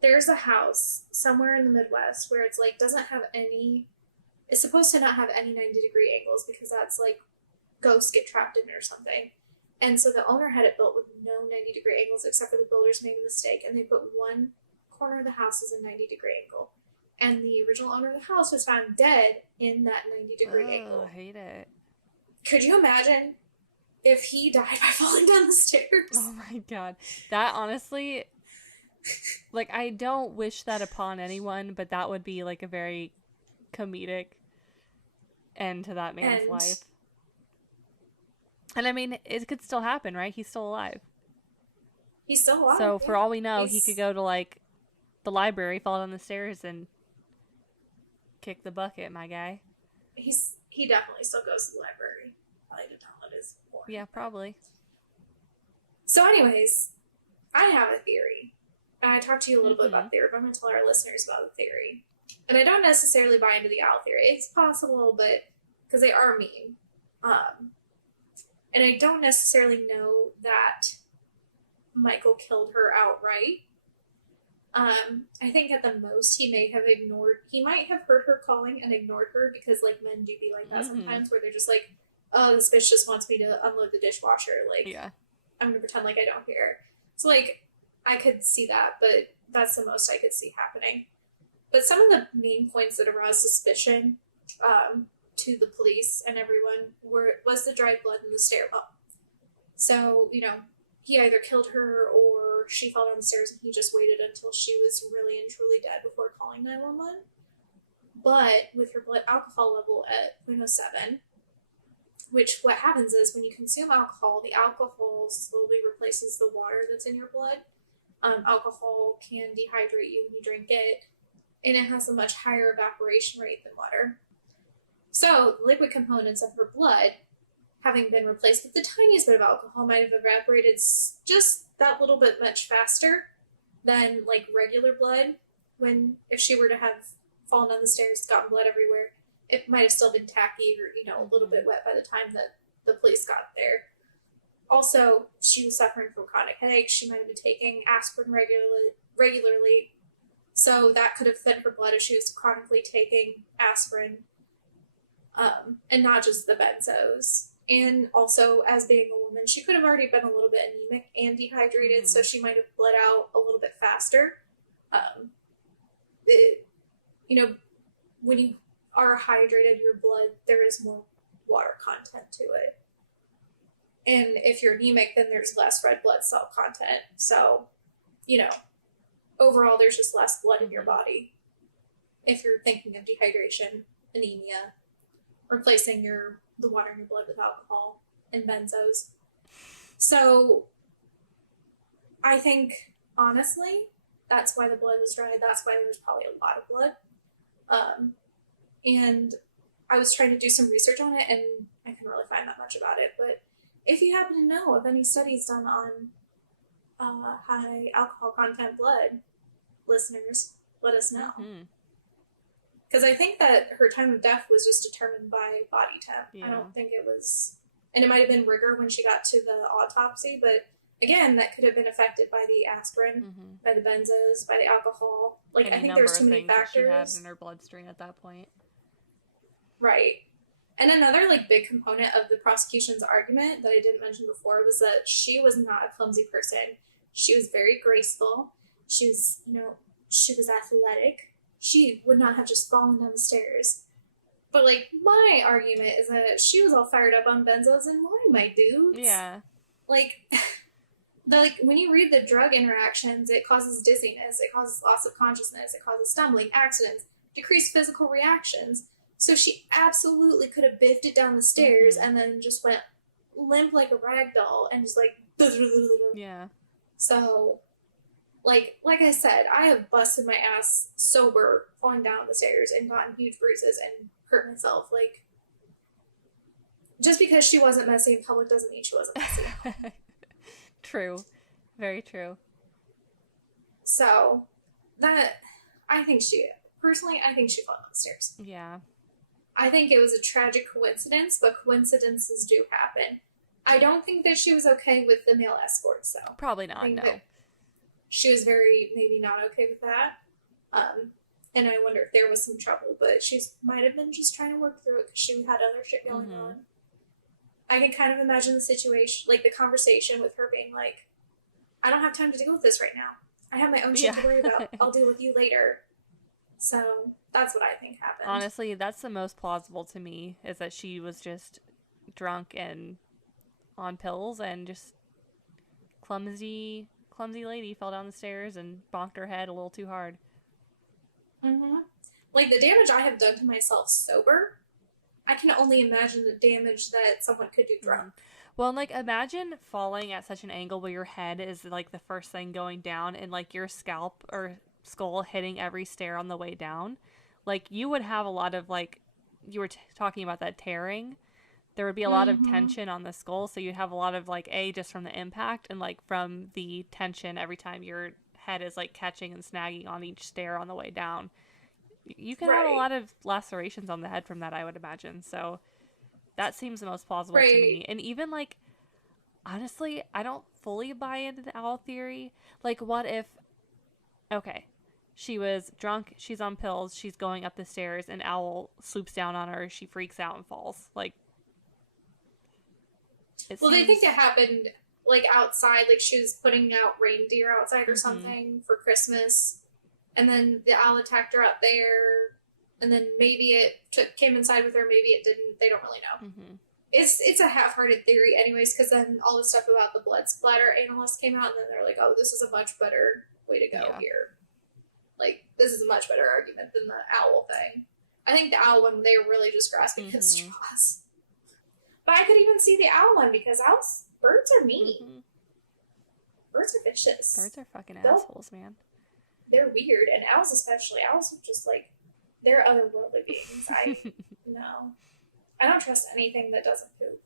there's a house somewhere in the Midwest where it's like doesn't have any. It's supposed to not have any 90-degree angles because that's like ghosts get trapped in it or something. And so the owner had it built with no 90-degree angles except for the builders made a mistake, and they put one corner of the house as a 90-degree angle. And the original owner of the house was found dead in that 90-degree angle. I hate it. Could you imagine if he died by falling down the stairs? Oh my god. That honestly, like, I don't wish that upon anyone, but that would be like a very comedic end to that man's life. And I mean, it could still happen, right? He's still alive. He's still alive. So for all we know, he could go to like the library, fall down the stairs, and kick the bucket, my guy. He definitely still goes to the library. Probably to download his book. Yeah, probably. So anyways, I have a theory. And I talked to you a little bit about the theory, but I'm going to tell our listeners about the theory. And I don't necessarily buy into the owl theory. It's possible, but because they are mean. And I don't necessarily know that Michael killed her outright. I think at the most he might have heard her calling and ignored her because like men do be like that sometimes where they're just like, oh, this bitch just wants me to unload the dishwasher. Like, yeah. I'm going to pretend like I don't hear her. So like, I could see that, but that's the most I could see happening. But some of the main points that aroused suspicion, to the police and everyone was the dried blood in the stairwell. So, you know, he either killed her or she fell down the stairs and he just waited until she was really and truly dead before calling 911. But with her blood alcohol level at 0.07, which what happens is when you consume alcohol, the alcohol slowly replaces the water that's in your blood. Alcohol can dehydrate you when you drink it, and it has a much higher evaporation rate than water. So the liquid components of her blood, having been replaced with the tiniest bit of alcohol, might have evaporated just that little bit much faster than like regular blood. When if she were to have fallen down the stairs, gotten blood everywhere, it might have still been tacky or, you know, a little bit wet by the time that the police got there. Also, she was suffering from chronic headaches. She might have been taking aspirin regularly. So that could have thinned her blood if she was chronically taking aspirin, and not just the benzos. And also, as being a woman, she could have already been a little bit anemic and dehydrated, so she might have bled out a little bit faster. When you are hydrated, your blood, there is more water content to it. And if you're anemic, then there's less red blood cell content. So, you know, overall, there's just less blood in your body. If you're thinking of dehydration, anemia, replacing the water in your blood with alcohol and benzos. So, I think, honestly, that's why the blood was dry. That's why there was probably a lot of blood. And I was trying to do some research on it, and I couldn't really find that much about it. But if you happen to know of any studies done on high alcohol content blood, listeners, let us know. Because I think that her time of death was just determined by body temp. Yeah. I don't think it was... And it might have been rigor when she got to the autopsy, but again, that could have been affected by the aspirin, by the benzos, by the alcohol. Like, I think there's too many factors that she had in her bloodstream at that point. Right. And another, like, big component of the prosecution's argument that I didn't mention before was that she was not a clumsy person. She was very graceful. She was, she was athletic. She would not have just fallen down the stairs. But, like, my argument is that she was all fired up on benzos and wine, my dudes. Yeah. Like, when you read the drug interactions, it causes dizziness, it causes loss of consciousness, it causes stumbling, accidents, decreased physical reactions. So she absolutely could have biffed it down the stairs and then just went limp like a rag doll and just like... Yeah. So, like I said, I have busted my ass sober falling down the stairs and gotten huge bruises and hurt myself. Like, just because she wasn't messy in public doesn't mean she wasn't messy. True. Very true. So, I think she fell down the stairs. Yeah. I think it was a tragic coincidence, but coincidences do happen. I don't think that she was okay with the male escorts, though. Probably not, no. She was maybe not okay with that. And I wonder if there was some trouble, but she might have been just trying to work through it because she had other shit going on. I can kind of imagine the situation, like the conversation with her being like, I don't have time to deal with this right now. I have my own shit to worry about. I'll deal with you later. So that's what I think happened. Honestly, that's the most plausible to me, is that she was just drunk and on pills and just clumsy lady fell down the stairs and bonked her head a little too hard. Like, the damage I have done to myself sober, I can only imagine the damage that someone could do drunk. Well, and, like, imagine falling at such an angle where your head is, like, the first thing going down and, like, your scalp or skull hitting every stair on the way down. Like, you would have a lot of, like, you were talking about that tearing. There would be a lot of tension on the skull, so you'd have a lot of, like, just from the impact and, like, from the tension every time your head is, like, catching and snagging on each stair on the way down. You can have a lot of lacerations on the head from that, I would imagine. So that seems the most plausible to me. And even, like, honestly, I don't fully buy into the owl theory. Like, what if, okay, she was drunk, she's on pills, she's going up the stairs, and owl swoops down on her, she freaks out and falls. Like, they think it happened, like, outside, like, she was putting out reindeer outside or something for Christmas. And then the owl attacked her up there, and then maybe it came inside with her, maybe it didn't. They don't really know. It's a half-hearted theory anyways, because then all the stuff about the blood splatter analysts came out, and then they're like, oh, this is a much better way to go here. Like, this is a much better argument than the owl thing. I think the owl one, they were really just grasping at straws. But I could even see the owl one, because birds are mean. birds are vicious. Birds are fucking assholes, man. They're weird, and owls especially. Owls are just like, they're otherworldly beings. No. I don't trust anything that doesn't poop.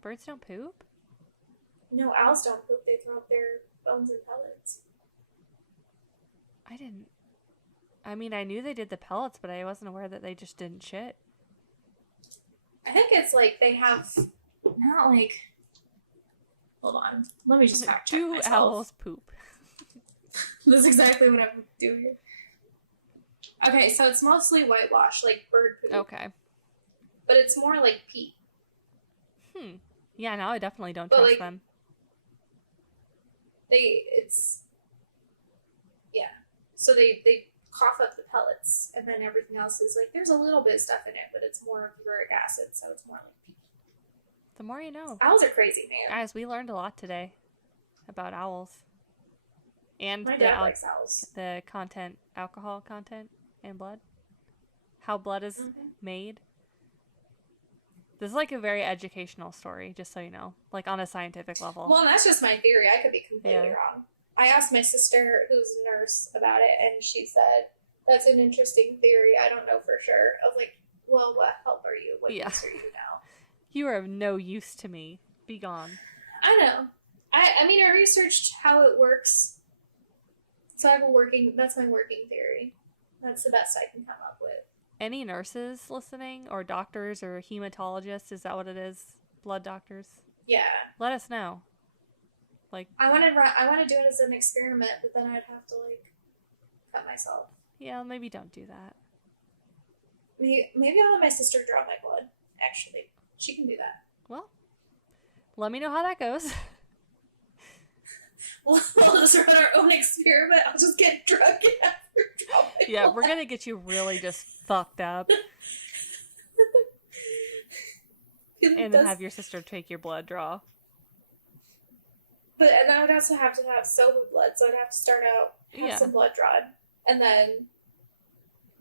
Birds don't poop? No, owls don't poop. They throw up their bones and pellets. I knew they did the pellets, but I wasn't aware that they just didn't shit. I think it's like they have, not like, hold on. Let me just fact check myself. Do owls poop? That's exactly what I'm doing. Okay, so it's mostly whitewash, like bird poop. Okay. But it's more like pee. Yeah, no, I definitely don't trust them. So they cough up the pellets, and then everything else is like, there's a little bit of stuff in it, but it's more uric acid, so it's more like pee. The more you know. Owls are crazy, man. Guys, we learned a lot today about owls. And my dad likes owls. The alcohol content in blood. How blood is made. This is like a very educational story, just so you know. Like on a scientific level. Well, that's just my theory. I could be completely wrong. I asked my sister, who's a nurse, about it, and she said, that's an interesting theory. I don't know for sure. I was like, well, what help are you? What use are you now? You are of no use to me. Be gone. I know. I mean, I researched how it works. So that's my working theory. That's the best I can come up with. Any nurses listening, or doctors, or hematologists? Is that what it is? Blood doctors? Yeah. Let us know. Like, I want to do it as an experiment, but then I'd have to like cut myself. Yeah, maybe don't do that. Maybe I'll have my sister draw my blood. Actually, she can do that. Well, let me know how that goes. We'll just run our own experiment. I'll just get drunk and have her draw my blood. We're gonna get you really just fucked up. And then have your sister take your blood draw. And I would also have to have sober blood, so I'd have to start out, have some blood drawn, and then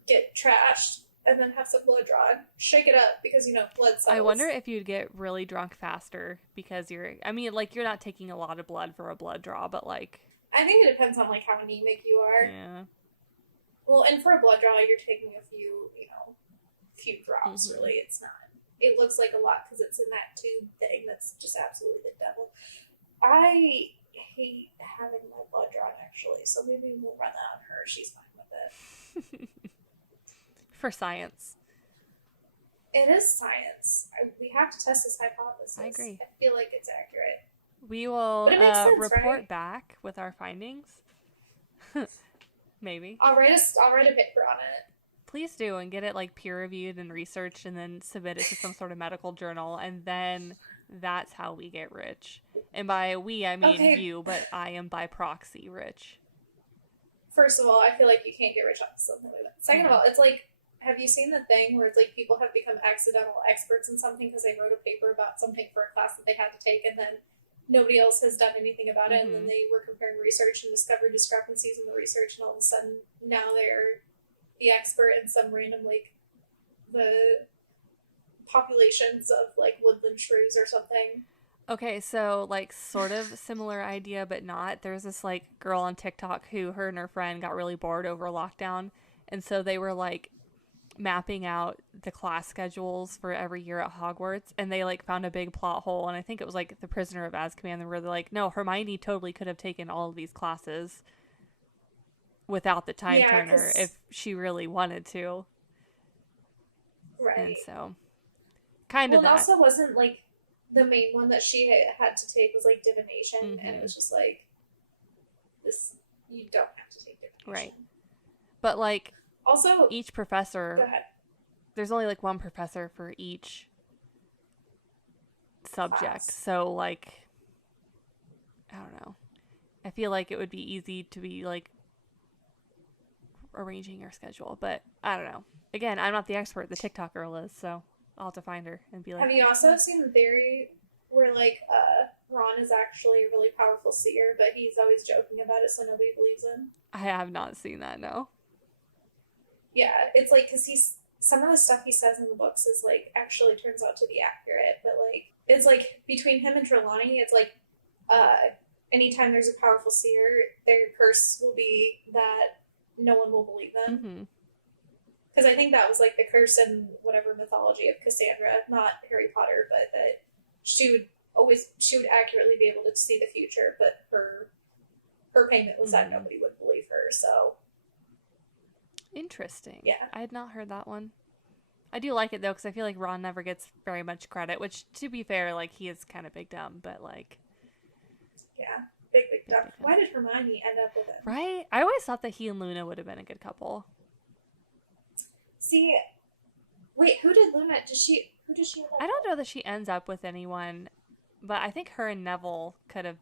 get trashed, and then have some blood drawn, shake it up, because, blood cells. I wonder if you'd get really drunk faster, because you're not taking a lot of blood for a blood draw, but, like... I think it depends on, how anemic you are. Yeah. Well, and for a blood draw, you're taking a few drops, really. It's not... It looks like a lot, because it's in that tube thing that's just absolutely the devil. I hate having my blood drawn, actually, so maybe we'll run that on her. She's fine with it. For science. It is science. We have to test this hypothesis. I agree. I feel like it's accurate. We will report back with our findings. Maybe. I'll write a paper on it. Please do, and get it peer reviewed and researched, and then submit it to some sort of medical journal, and then that's how we get rich. And by we, I mean you, but I am by proxy rich. First of all, I feel like you can't get rich off something like that. Second of all, it's like, have you seen the thing where it's like people have become accidental experts in something because they wrote a paper about something for a class that they had to take, and then nobody else has done anything about it, and then they were comparing research and discovered discrepancies in the research, and all of a sudden now they're the expert in some random, the populations of, woodland shrews or something. Okay, so, sort of similar idea, but not. There's this, girl on TikTok who, her and her friend got really bored over lockdown, and so they were, mapping out the class schedules for every year at Hogwarts, and they, found a big plot hole, and I think it was, The Prisoner of Azkaban, where they're no, Hermione totally could have taken all of these classes without the time turner if she really wanted to. Right. And so, kind of that. Well, it also wasn't, the main one that she had to take was, divination, and it was just, this, you don't have to take divination. Right. But, also, each professor, go ahead. There's only, one professor for each subject. Class. So, I don't know. I feel like it would be easy to be, arranging your schedule, but I don't know. Again, I'm not the expert. The TikTok girl is, so I'll have to find her and be like... Have you also seen the theory where, Ron is actually a really powerful seer, but he's always joking about it, so nobody believes him? I have not seen that, no. Yeah, it's, because some of the stuff he says in the books is, actually turns out to be accurate, but, it's, between him and Trelawney, it's, anytime there's a powerful seer, their curse will be that no one will believe them. Because I think that was like the curse in whatever mythology of Cassandra, not Harry Potter, but that she would accurately be able to see the future, but her payment was that nobody would believe her. So interesting. Yeah, I had not heard that one. I do like it though, because I feel like Ron never gets very much credit, which, to be fair, like, he is kind of big dumb, but like, yeah, big dumb. Why did Hermione end up with him? Right? I always thought that he and Luna would have been a good couple. See, wait, who did Luna? Who does she end up I don't know that she ends up with anyone, but I think her and Neville could have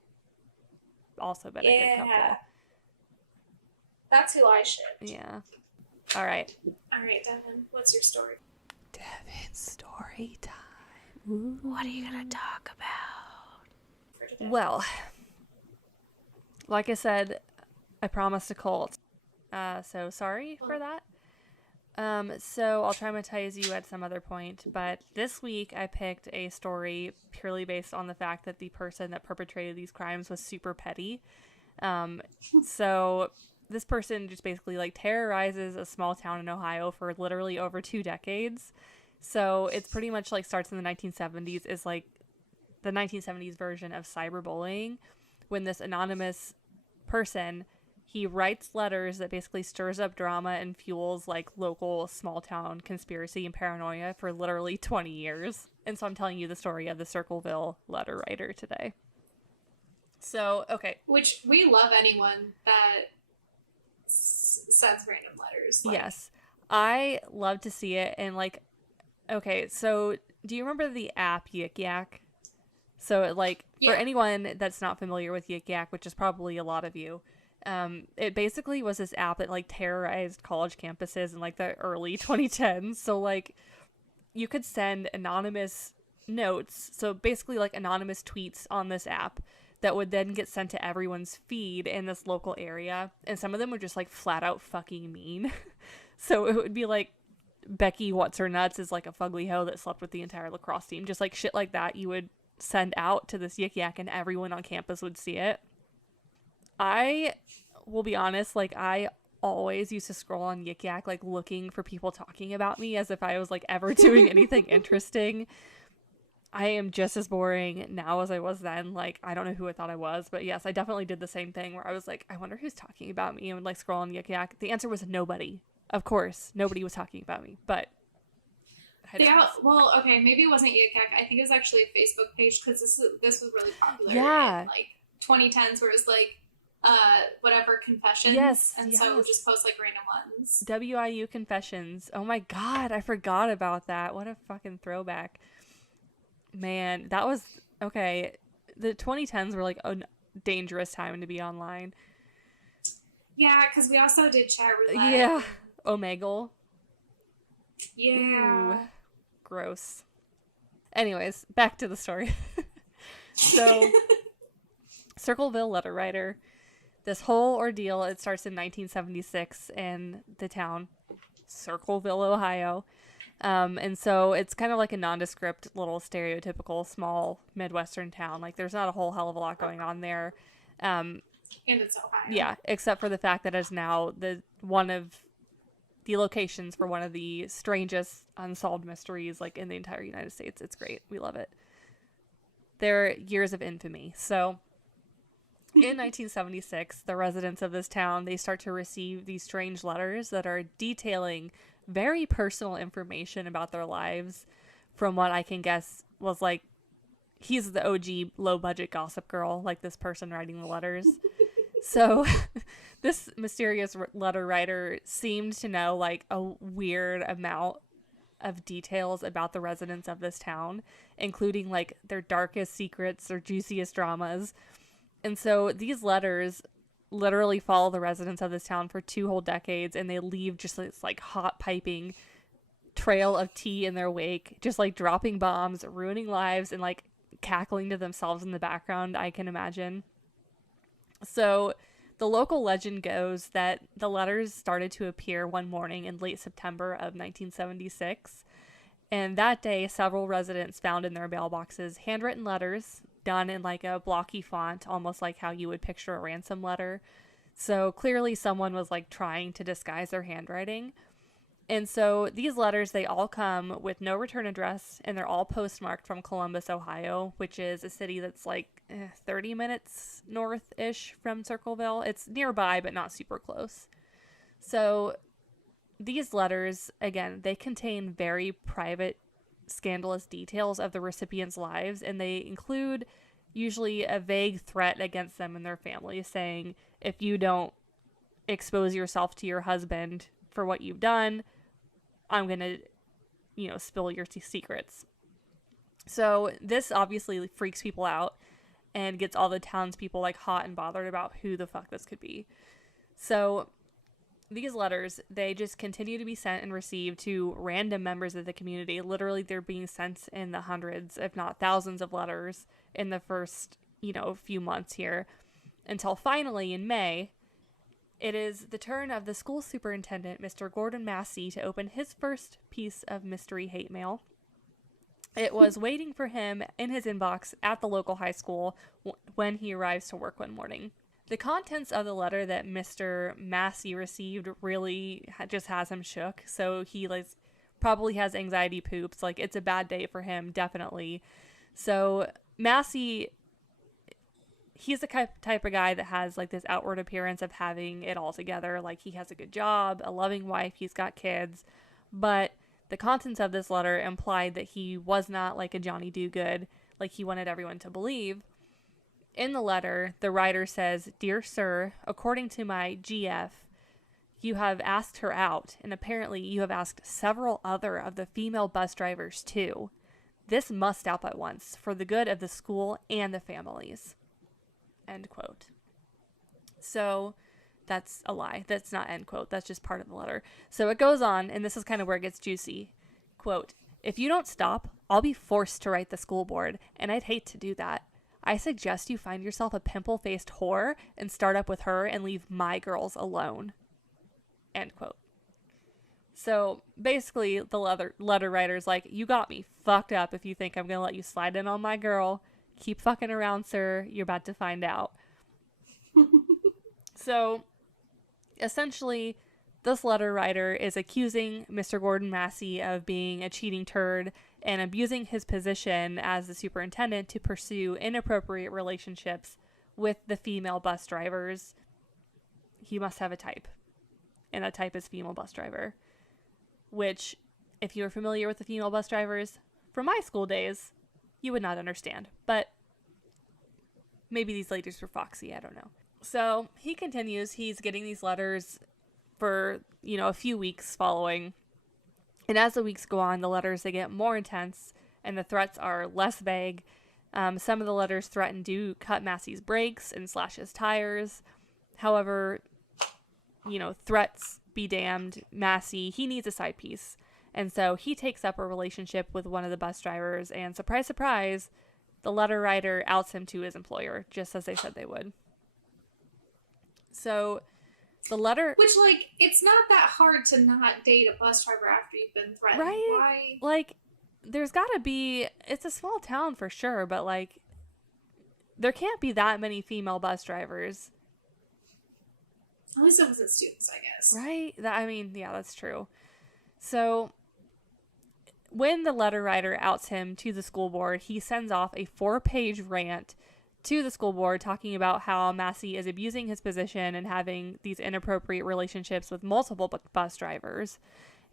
also been a good couple. That's who I shipped. Yeah. All right, Devin, what's your story? Devin's story time. Ooh. What are you going to talk about? Well, like I said, I promised a cult. So sorry for that. So I'll traumatize you at some other point, but this week I picked a story purely based on the fact that the person that perpetrated these crimes was super petty. So this person just basically like terrorizes a small town in Ohio for literally over 2 decades. So it's pretty much like starts in the 1970s, is like the 1970s version of cyberbullying, when this anonymous person, he writes letters that basically stirs up drama and fuels like local small town conspiracy and paranoia for literally 20 years. And so I'm telling you the story of the Circleville letter writer today. So, okay. Which we love anyone that sends random letters. Like. Yes. I love to see it. And like, okay, so do you remember the app Yik Yak? So like, for anyone that's not familiar with Yik Yak, which is probably a lot of you, it basically was this app that like terrorized college campuses in like the early 2010s. So like, you could send anonymous notes, so basically like anonymous tweets on this app that would then get sent to everyone's feed in this local area, and some of them were just like flat out fucking mean. So it would be like, Becky What's Her Nuts is like a fugly hoe that slept with the entire lacrosse team, just like shit like that. You would send out to this Yik Yak and everyone on campus would see it. I will be honest, like, I always used to scroll on Yik Yak, like, looking for people talking about me as if I was, like, ever doing anything interesting. I am just as boring now as I was then. Like, I don't know who I thought I was, but yes, I definitely did the same thing where I was like, I wonder who's talking about me, and would, like, scroll on Yik Yak. The answer was nobody. Of course, nobody was talking about me, but... Yeah, well, okay, maybe it wasn't Yik Yak. I think it was actually a Facebook page, because this was really popular in, like, 2010s, where it was, like, whatever, confessions. Yes. And so it would just post like random ones. WIU confessions. Oh my god, I forgot about that. What a fucking throwback. Man, that was okay. The 2010s were like a dangerous time to be online. Yeah, because we also did chat roulette. Yeah. Omegle. Yeah. Ooh, gross. Anyways, back to the story. So, Circleville letter writer. This whole ordeal, it starts in 1976 in the town, Circleville, Ohio. And so it's kind of like a nondescript little stereotypical small Midwestern town. Like, there's not a whole hell of a lot going on there. And it's Ohio. Yeah, except for the fact that it's now one of the locations for one of the strangest unsolved mysteries, like, in the entire United States. It's great. We love it. There are years of infamy. So... in 1976, the residents of this town, they start to receive these strange letters that are detailing very personal information about their lives from what I can guess was like, he's the OG low-budget Gossip Girl, like this person writing the letters. So this mysterious letter writer seemed to know like a weird amount of details about the residents of this town, including like their darkest secrets or juiciest dramas. And so these letters literally follow the residents of this town for 2 whole decades, and they leave just this like hot piping trail of tea in their wake, just like dropping bombs, ruining lives, and like cackling to themselves in the background, I can imagine. So the local legend goes that the letters started to appear one morning in late September of 1976. And that day, several residents found in their mailboxes handwritten letters done in like a blocky font, almost like how you would picture a ransom letter. So clearly someone was like trying to disguise their handwriting. And so these letters, they all come with no return address, and they're all postmarked from Columbus, Ohio, which is a city that's like 30 minutes north-ish from Circleville. It's nearby, but not super close. So these letters, again, they contain very private, scandalous details of the recipients' lives, and they include usually a vague threat against them and their families, saying, if you don't expose yourself to your husband for what you've done, I'm going to, spill your secrets. So this obviously freaks people out and gets all the townspeople like hot and bothered about who the fuck this could be. So these letters, they just continue to be sent and received to random members of the community. Literally, they're being sent in the hundreds, if not thousands of letters in the first, few months here. Until finally, in May, it is the turn of the school superintendent, Mr. Gordon Massey, to open his first piece of mystery hate mail. It was waiting for him in his inbox at the local high school when he arrives to work one morning. The contents of the letter that Mr. Massey received really just has him shook. So he probably has anxiety poops. Like, it's a bad day for him, definitely. So Massey, he's the type of guy that has like this outward appearance of having it all together. Like, he has a good job, a loving wife, he's got kids. But the contents of this letter implied that he was not like a Johnny Do-Good, like he wanted everyone to believe. In the letter, the writer says, "Dear sir, according to my GF, you have asked her out, and apparently you have asked several other of the female bus drivers too. This must stop at once, for the good of the school and the families." End quote. So that's a lie. That's not end quote. That's just part of the letter. So it goes on, and this is kind of where it gets juicy. Quote, "If you don't stop, I'll be forced to write the school board, and I'd hate to do that. I suggest you find yourself a pimple-faced whore and start up with her and leave my girls alone." End quote. So basically, the letter writer's like, you got me fucked up if you think I'm going to let you slide in on my girl. Keep fucking around, sir. You're about to find out. So essentially, this letter writer is accusing Mr. Gordon Massey of being a cheating turd and abusing his position as the superintendent to pursue inappropriate relationships with the female bus drivers. He must have a type, and that type is female bus driver. Which, if you're familiar with the female bus drivers from my school days, you would not understand. But maybe these ladies were foxy, I don't know. So he continues, he's getting these letters for, a few weeks following. And as the weeks go on, the letters, they get more intense and the threats are less vague. Some of the letters threaten to cut Massey's brakes and slash his tires. However, threats be damned, Massey, he needs a side piece. And so he takes up a relationship with one of the bus drivers, and surprise, surprise, the letter writer outs him to his employer, just as they said they would. So the letter... Which, it's not that hard to not date a bus driver after you've been threatened. Right? Why? There's gotta be... It's a small town for sure, but, there can't be that many female bus drivers. At least it wasn't students, I guess. Right? Yeah, that's true. So, when the letter writer outs him to the school board, he sends off a 4-page rant to the school board talking about how Massey is abusing his position and having these inappropriate relationships with multiple bus drivers,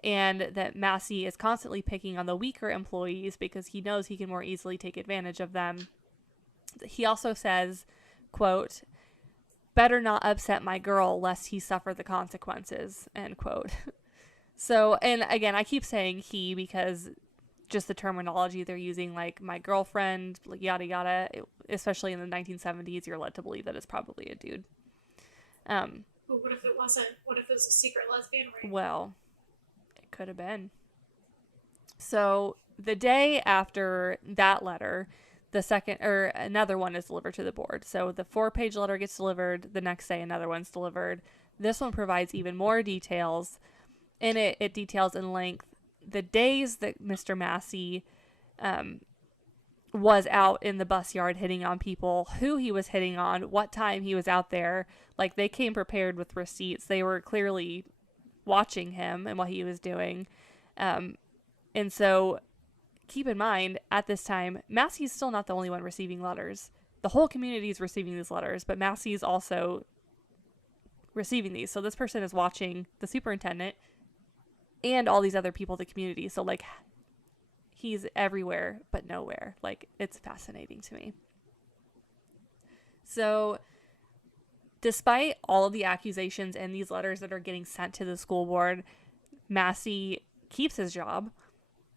and that Massey is constantly picking on the weaker employees because he knows he can more easily take advantage of them. He also says, quote, "Better not upset my girl lest he suffer the consequences," end quote. So, and again, I keep saying he because just the terminology they're using, like my girlfriend, yada yada, especially in the 1970s, you're led to believe that it's probably a dude. But what if it wasn't? What if it was a secret lesbian ring? Well, it could have been. So, the day after that letter, another one is delivered to the board. So the 4-page letter gets delivered. The next day, another one's delivered. This one provides even more details. In it details in length the days that Mr. Massey was out in the bus yard hitting on people, who he was hitting on, what time he was out there. Like, they came prepared with receipts. They were clearly watching him and what he was doing. And so keep in mind, at this time, Massey's still not the only one receiving letters. The whole community is receiving these letters, but Massey's also receiving these. So this person is watching the superintendent and all these other people in the community. So, like, he's everywhere but nowhere. Like, it's fascinating to me. So, despite all of the accusations and these letters that are getting sent to the school board, Massey keeps his job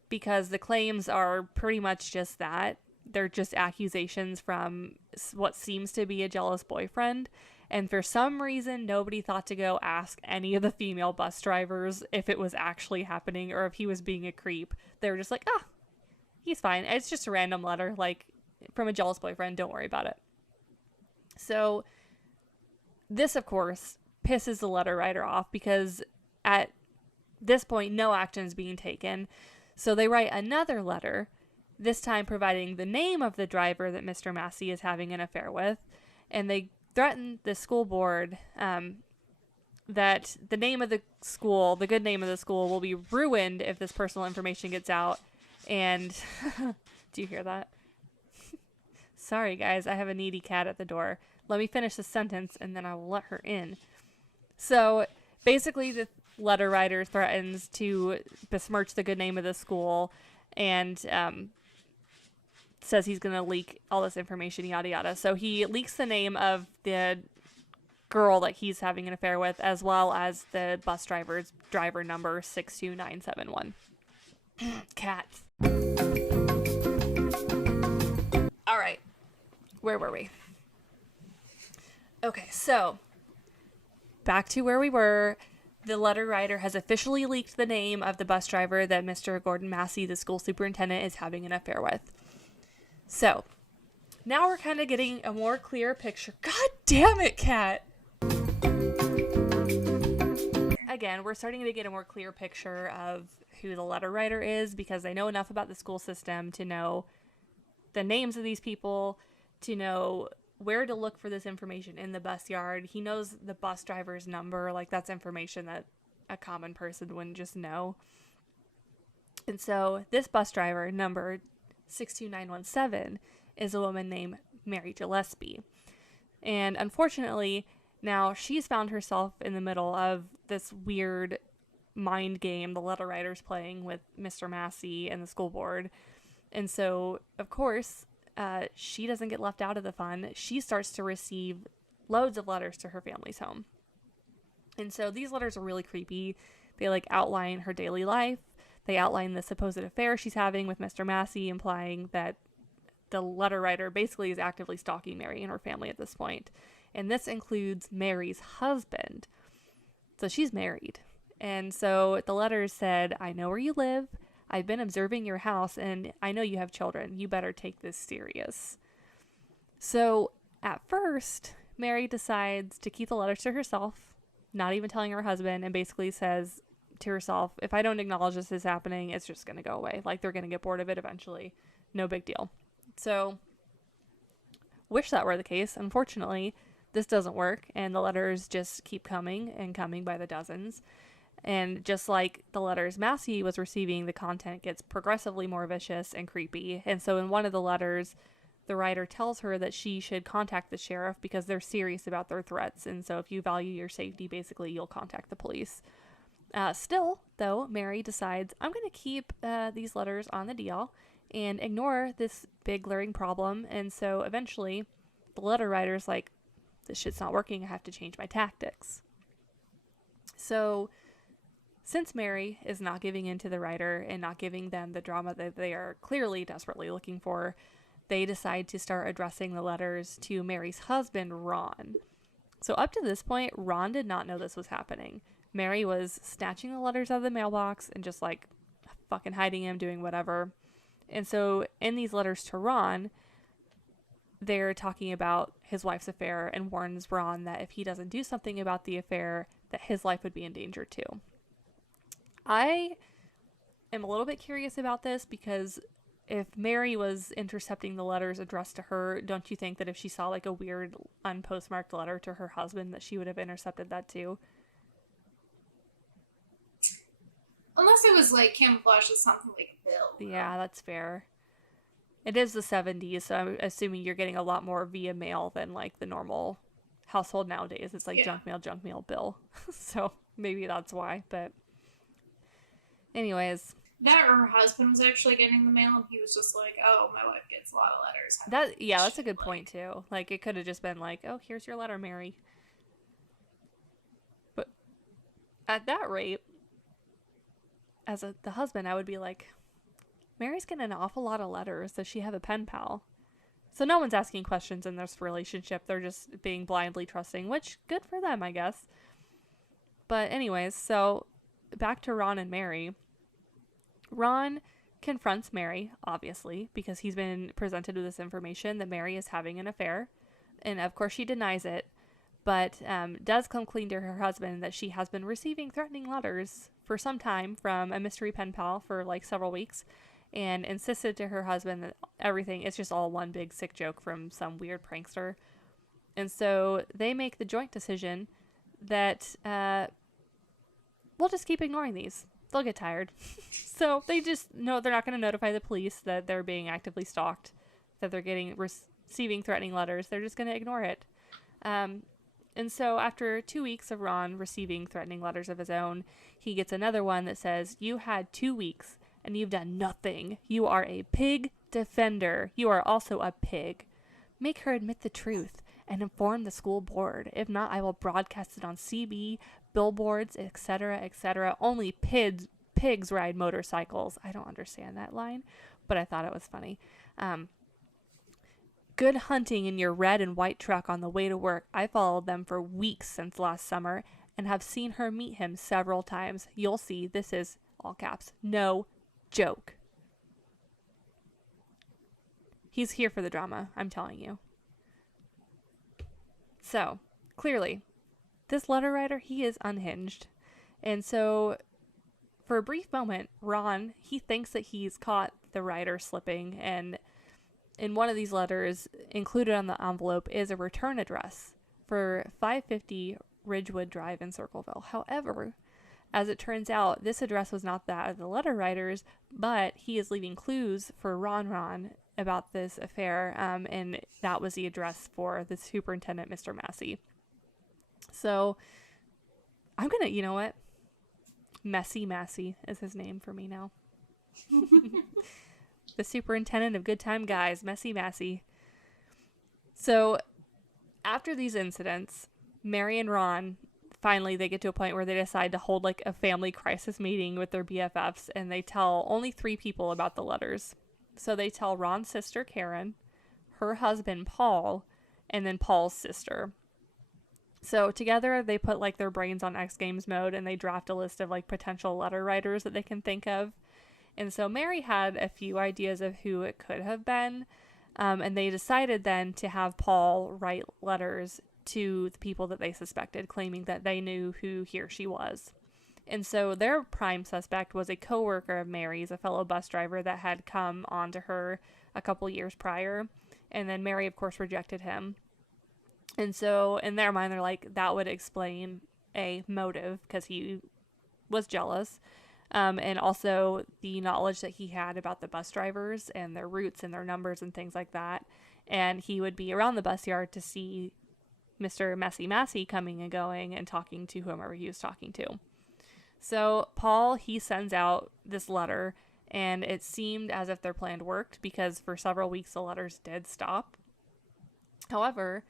because the claims are pretty much just that. They're just accusations from what seems to be a jealous boyfriend. And for some reason, nobody thought to go ask any of the female bus drivers if it was actually happening or if he was being a creep. They were just like, he's fine. It's just a random letter, like, from a jealous boyfriend. Don't worry about it. So this, of course, pisses the letter writer off because at this point, no action is being taken. So they write another letter, this time providing the name of the driver that Mr. Massey is having an affair with. And they threaten the school board that the name of the school, the good name of the school, will be ruined if this personal information gets out. And do you hear that? Sorry, guys, I have a needy cat at the door. Let me finish the sentence and then I will let her in. So basically, the letter writer threatens to besmirch the good name of the school and says he's going to leak all this information, yada yada. So he leaks the name of the girl that he's having an affair with, as well as the bus driver's driver number 62971. Cat. All right. Where were we? Okay, so back to where we were. The letter writer has officially leaked the name of the bus driver that Mr. Gordon Massey, the school superintendent, is having an affair with. So, now we're kind of getting a more clear picture. God damn it, Kat! Again, we're starting to get a more clear picture of who the letter writer is because they know enough about the school system to know the names of these people, to know where to look for this information in the bus yard. He knows the bus driver's number. Like, that's information that a common person wouldn't just know. And so this bus driver, number 62917, is a woman named Mary Gillespie. And unfortunately, now she's found herself in the middle of this weird mind game the letter writer's playing with Mr. Massey and the school board. And so, of course, she doesn't get left out of the fun. She starts to receive loads of letters to her family's home. And so these letters are really creepy. They, like, outline her daily life. They outline the supposed affair she's having with Mr. Massey, implying that the letter writer basically is actively stalking Mary and her family at this point. And this includes Mary's husband. So she's married. And so the letters said, I know where you live. I've been observing your house, and I know you have children. You better take this serious. So at first, Mary decides to keep the letters to herself, not even telling her husband, and basically says to herself, if I don't acknowledge this is happening, it's just going to go away. Like, they're going to get bored of it eventually. No big deal. So, wish that were the case. Unfortunately, this doesn't work, and the letters just keep coming and coming by the dozens. And just like the letters Massey was receiving, the content gets progressively more vicious and creepy. And so in one of the letters, the writer tells her that she should contact the sheriff because they're serious about their threats. And so if you value your safety, basically you'll contact the police. Still, though, Mary decides, I'm going to keep these letters on the DL and ignore this big glaring problem. And so eventually the letter writer's like, this shit's not working. I have to change my tactics. So since Mary is not giving in to the writer and not giving them the drama that they are clearly desperately looking for, they decide to start addressing the letters to Mary's husband, Ron. So up to this point, Ron did not know this was happening. Mary was snatching the letters out of the mailbox and just, like, fucking hiding them, doing whatever. And so in these letters to Ron, they're talking about his wife's affair and warns Ron that if he doesn't do something about the affair, that his life would be in danger too. I am a little bit curious about this because if Mary was intercepting the letters addressed to her, don't you think that if she saw like a weird unpostmarked letter to her husband that she would have intercepted that too? Unless it was like camouflaged as something like a bill. Yeah, that's fair. It is the 70s, so I'm assuming you're getting a lot more via mail than like the normal household nowadays. It's like junk mail, bill. So maybe that's why. But anyways. That or her husband was actually getting the mail and he was just like, oh, my wife gets a lot of letters. That's a good point too. Like it could have just been like, oh, here's your letter, Mary. But at that rate, as the husband, I would be like, Mary's getting an awful lot of letters. Does she have a pen pal? So no one's asking questions in this relationship. They're just being blindly trusting, which good for them, I guess. But anyways, so back to Ron and Mary. Ron confronts Mary, obviously, because he's been presented with this information that Mary is having an affair. And of course she denies it, but does come clean to her husband that she has been receiving threatening letters for some time from a mystery pen pal for like several weeks, and insisted to her husband that everything is just all one big sick joke from some weird prankster. And so they make the joint decision that we'll just keep ignoring these. They'll get tired. So they just know they're not going to notify the police that they're being actively stalked, that they're receiving threatening letters. They're just going to ignore it. And so after 2 weeks of Ron receiving threatening letters of his own, he gets another one that says, you had 2 weeks and you've done nothing. You are a pig defender. You are also a pig. Make her admit the truth and inform the school board. If not, I will broadcast it on CB, billboards, etc., etc. Only pigs ride motorcycles. I don't understand that line, but I thought it was funny. Good hunting in your red and white truck on the way to work. I followed them for weeks since last summer and have seen her meet him several times. You'll see, this is, all caps, no joke. He's here for the drama, I'm telling you. So, clearly, this letter writer, he is unhinged. And so, for a brief moment, Ron, he thinks that he's caught the writer slipping, and in one of these letters, included on the envelope, is a return address for 550 Ridgewood Drive in Circleville. However, as it turns out, this address was not that of the letter writers, but he is leaving clues for Ron about this affair, and that was the address for the superintendent, Mr. Massey. So, I'm gonna, you know what? Messy Massey is his name for me now. The superintendent of Good Time Guys, Messy Massey. So, after these incidents, Mary and Ron, finally they get to a point where they decide to hold like a family crisis meeting with their BFFs, and they tell only 3 people about the letters. So they tell Ron's sister, Karen, her husband, Paul, and then Paul's sister. So together they put like their brains on X Games mode, and they draft a list of like potential letter writers that they can think of. And so Mary had a few ideas of who it could have been. And they decided then to have Paul write letters to the people that they suspected, claiming that they knew who he or she was. And so their prime suspect was a coworker of Mary's, a fellow bus driver that had come on to her a couple years prior. And then Mary, of course, rejected him. And so in their mind, they're like, that would explain a motive, because he was jealous. And also the knowledge that he had about the bus drivers and their routes and their numbers and things like that. And he would be around the bus yard to see Mr. Messy Massey coming and going and talking to whomever he was talking to. So Paul, he sends out this letter, and it seemed as if their plan worked, because for several weeks the letters did stop. However,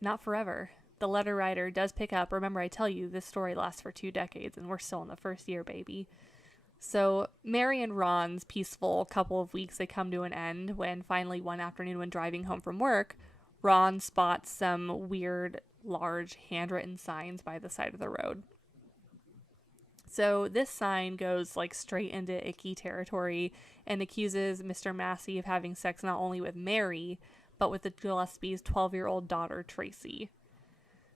not forever. The letter writer does pick up. Remember, I tell you, this story lasts for 2 decades, and we're still in the first year, baby. So Mary and Ron's peaceful couple of weeks, they come to an end when finally one afternoon, when driving home from work, Ron spots some weird, large, handwritten signs by the side of the road. So this sign goes like straight into icky territory and accuses Mr. Massey of having sex not only with Mary, but with the Gillespie's 12-year-old daughter, Tracy.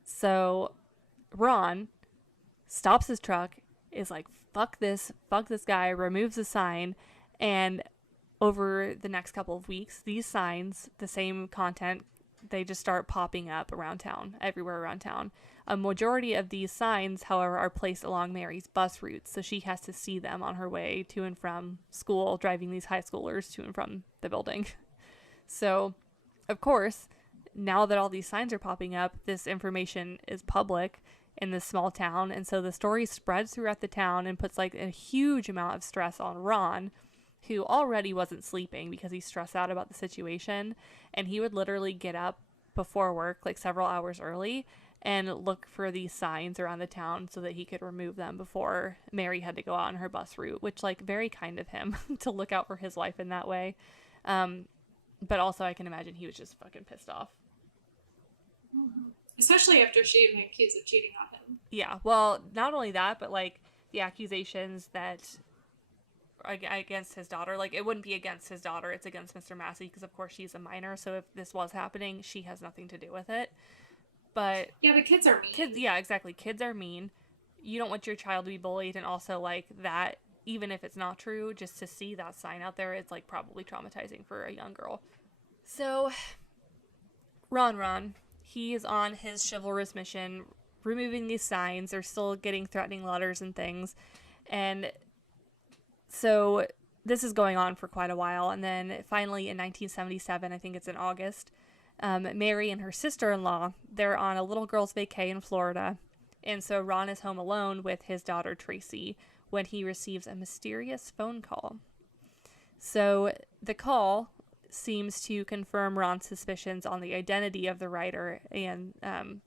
So Ron stops his truck, is like fuck this guy, removes the sign, and over the next couple of weeks, these signs, the same content, they just start popping up around town, everywhere around town. A majority of these signs, however, are placed along Mary's bus routes, so she has to see them on her way to and from school, driving these high schoolers to and from the building. So, of course, now that all these signs are popping up, this information is public in this small town, and so the story spreads throughout the town and puts like a huge amount of stress on Ron, who already wasn't sleeping because he's stressed out about the situation, and he would literally get up before work like several hours early and look for these signs around the town so that he could remove them before Mary had to go out on her bus route, which, like, very kind of him to look out for his wife in that way. But also I can imagine he was just fucking pissed off. Especially after she had been accused of cheating on him. Yeah, well, not only that, but, like, the accusations that against his daughter, like, it wouldn't be against his daughter, it's against Mr. Massey, because of course she's a minor, so if this was happening, she has nothing to do with it. But yeah, but kids are mean. Yeah, exactly. Kids are mean. You don't want your child to be bullied, and also, like, that, even if it's not true, just to see that sign out there, it's, like, probably traumatizing for a young girl. So, Ron, he is on his chivalrous mission, removing these signs. They're still getting threatening letters and things, and so this is going on for quite a while, and then finally in 1977, I think it's in August, Mary and her sister-in-law, they're on a little girl's vacay in Florida, and so Ron is home alone with his daughter Tracy when he receives a mysterious phone call. So the call seems to confirm Ron's suspicions on the identity of the writer, and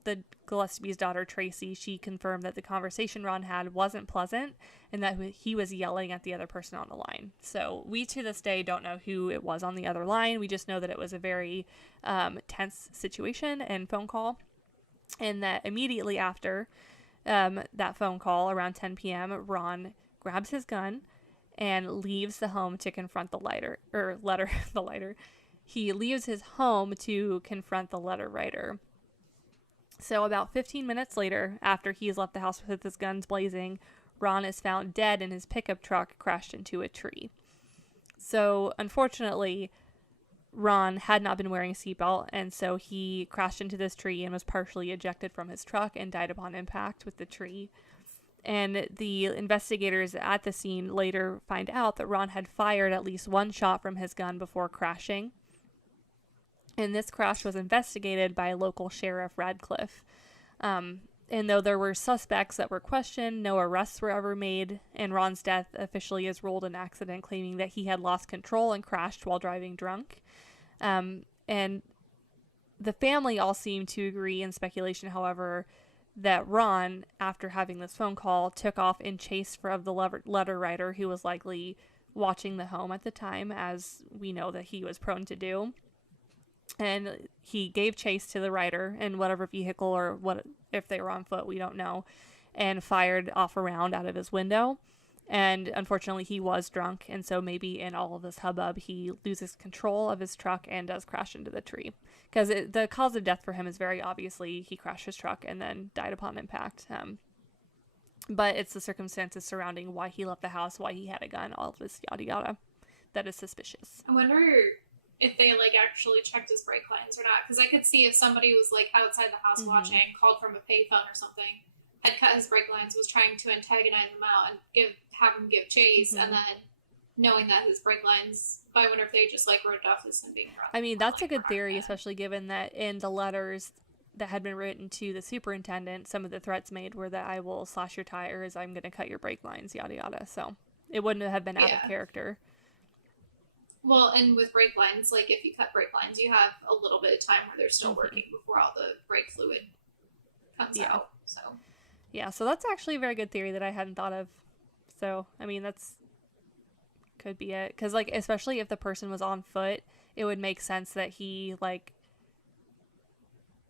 the Gillespie's daughter Tracy, she confirmed that the conversation Ron had wasn't pleasant and that he was yelling at the other person on the line. So we to this day don't know who it was on the other line. We just know that it was a very tense situation and phone call, and that immediately after that phone call around 10 p.m. Ron grabs his gun and leaves the home to confront the letter. He leaves his home to confront the letter writer. So about 15 minutes later, after he's left the house with his guns blazing, Ron is found dead in his pickup truck crashed into a tree. So unfortunately, Ron had not been wearing a seatbelt, and so he crashed into this tree and was partially ejected from his truck and died upon impact with the tree. And the investigators at the scene later find out that Ron had fired at least one shot from his gun before crashing. And this crash was investigated by local sheriff Radcliffe. And though there were suspects that were questioned, no arrests were ever made, and Ron's death officially is ruled an accident, claiming that he had lost control and crashed while driving drunk. And the family all seem to agree in speculation, however, that Ron, after having this phone call, took off in chase of the letter writer, who was likely watching the home at the time, as we know that he was prone to do. And he gave chase to the writer in whatever vehicle, or what, if they were on foot, we don't know, and fired off a round out of his window. And unfortunately, he was drunk, and so maybe in all of this hubbub, he loses control of his truck and does crash into the tree. Because the cause of death for him is very obviously he crashed his truck and then died upon impact. But it's the circumstances surrounding why he left the house, why he had a gun, all of this yada yada, that is suspicious. I wonder if they actually checked his brake lines or not, because I could see if somebody was outside the house watching, called from a payphone or something, had cut his brake lines, was trying to antagonize him out and have him give chase, and then knowing that his brake lines, I wonder if they just wrote it off as him being drunk. I mean, that's a good theory, especially given that in the letters that had been written to the superintendent, some of the threats made were that I will slash your tires, I'm going to cut your brake lines, yada yada. So it wouldn't have been out of character. Well, and with brake lines, if you cut brake lines, you have a little bit of time where they're still working before all the brake fluid comes out. So yeah, so that's actually a very good theory that I hadn't thought of. So, I mean, that's could be it. Because, especially if the person was on foot, it would make sense that he,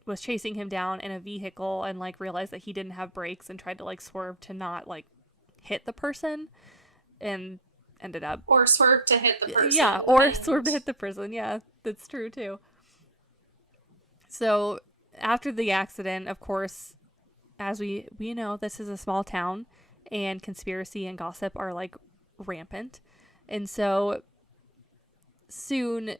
was chasing him down in a vehicle and, realized that he didn't have brakes and tried to, swerve to not, hit the person and ended up... Or swerve to hit the person. Yeah, or swerve to hit the person. Yeah, that's true, too. So, after the accident, of course, as we know, this is a small town, and conspiracy and gossip are like rampant. And so soon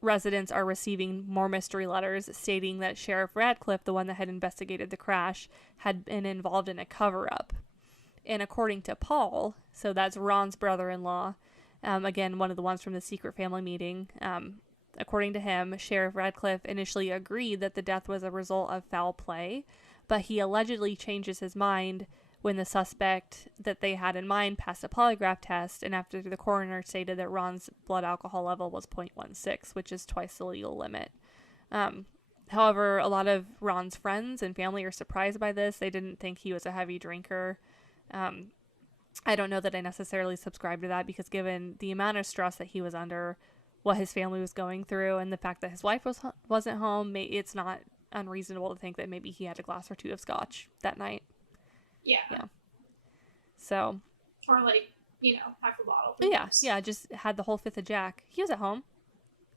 residents are receiving more mystery letters stating that Sheriff Radcliffe, the one that had investigated the crash, had been involved in a cover-up. And according to Paul, so that's Ron's brother-in-law, again, one of the ones from the secret family meeting, according to him, Sheriff Radcliffe initially agreed that the death was a result of foul play, but he allegedly changes his mind when the suspect that they had in mind passed a polygraph test, and after the coroner stated that Ron's blood alcohol level was 0.16, which is twice the legal limit. However, a lot of Ron's friends and family are surprised by this. They didn't think he was a heavy drinker. I don't know that I necessarily subscribe to that, because given the amount of stress that he was under, what his family was going through, and the fact that his wife wasn't home, it's not unreasonable to think that maybe he had a glass or two of scotch that night. Yeah. So. Or like, half a bottle. Yeah, just had the whole fifth of Jack. He was at home.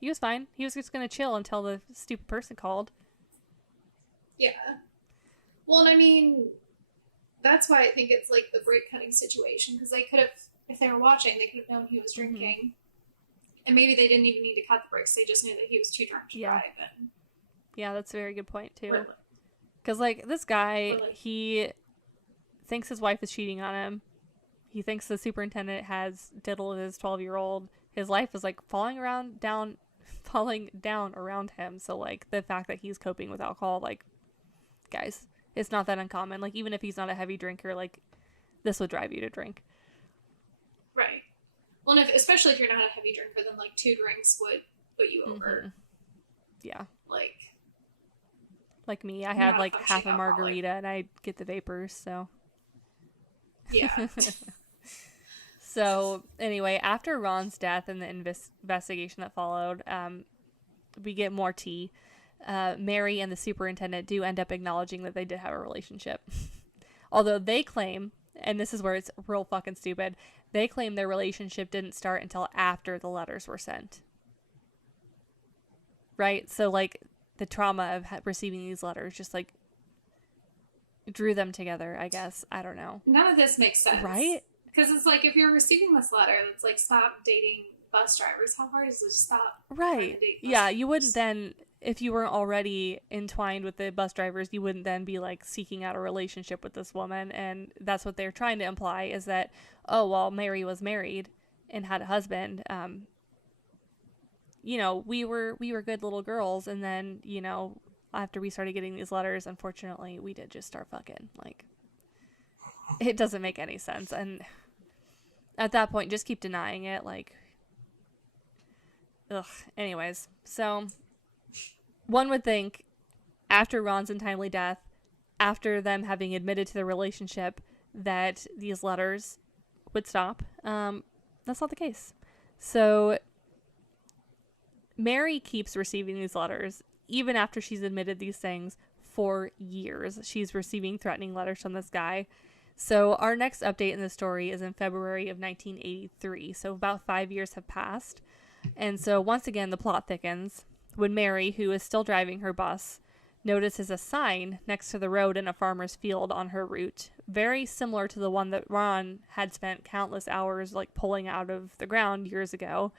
He was fine. He was just going to chill until the stupid person called. Yeah. Well, and I mean, that's why I think it's like the break cutting situation, because they could have, if they were watching, they could have known he was drinking. Mm-hmm. And maybe they didn't even need to cut the breaks. They just knew that he was too drunk to drive. And... Yeah, that's a very good point, too. Because, like, this guy, he thinks his wife is cheating on him. He thinks the superintendent has diddled his 12-year-old. His life is, like, falling down around him. So, like, the fact that he's coping with alcohol, like, guys, it's not that uncommon. Like, even if he's not a heavy drinker, like, this would drive you to drink. Right. Well, and especially if you're not a heavy drinker, then, like, 2 drinks would put you over. Mm-hmm. Yeah. Like me, I had, like, half a margarita, and I get the vapors, so... Yeah. So, anyway, after Ron's death and the investigation that followed, we get more tea. Mary and the superintendent do end up acknowledging that they did have a relationship. Although they claim, and this is where it's real fucking stupid, they claim their relationship didn't start until after the letters were sent. Right? So, like, the trauma of receiving these letters just, like, drew them together, I guess. I don't know. None of this makes sense. Right? Because it's like, if you're receiving this letter that's like, stop dating bus drivers, how hard is it to stop? Right. Yeah, you wouldn't then, if you weren't already entwined with the bus drivers, you wouldn't then be, like, seeking out a relationship with this woman. And that's what they're trying to imply, is that, oh, well, Mary was married and had a husband. We were good little girls, and then, after we started getting these letters, unfortunately, we did just start fucking. Like, it doesn't make any sense. And at that point, just keep denying it. Like, ugh. Anyways, so one would think after Ron's untimely death, after them having admitted to the relationship, that these letters would stop. That's not the case. So Mary keeps receiving these letters even after she's admitted these things for years. She's receiving threatening letters from this guy. So our next update in the story is in February of 1983. So about 5 years have passed. And so once again, the plot thickens when Mary, who is still driving her bus, notices a sign next to the road in a farmer's field on her route, very similar to the one that Ron had spent countless hours, like, pulling out of the ground years ago.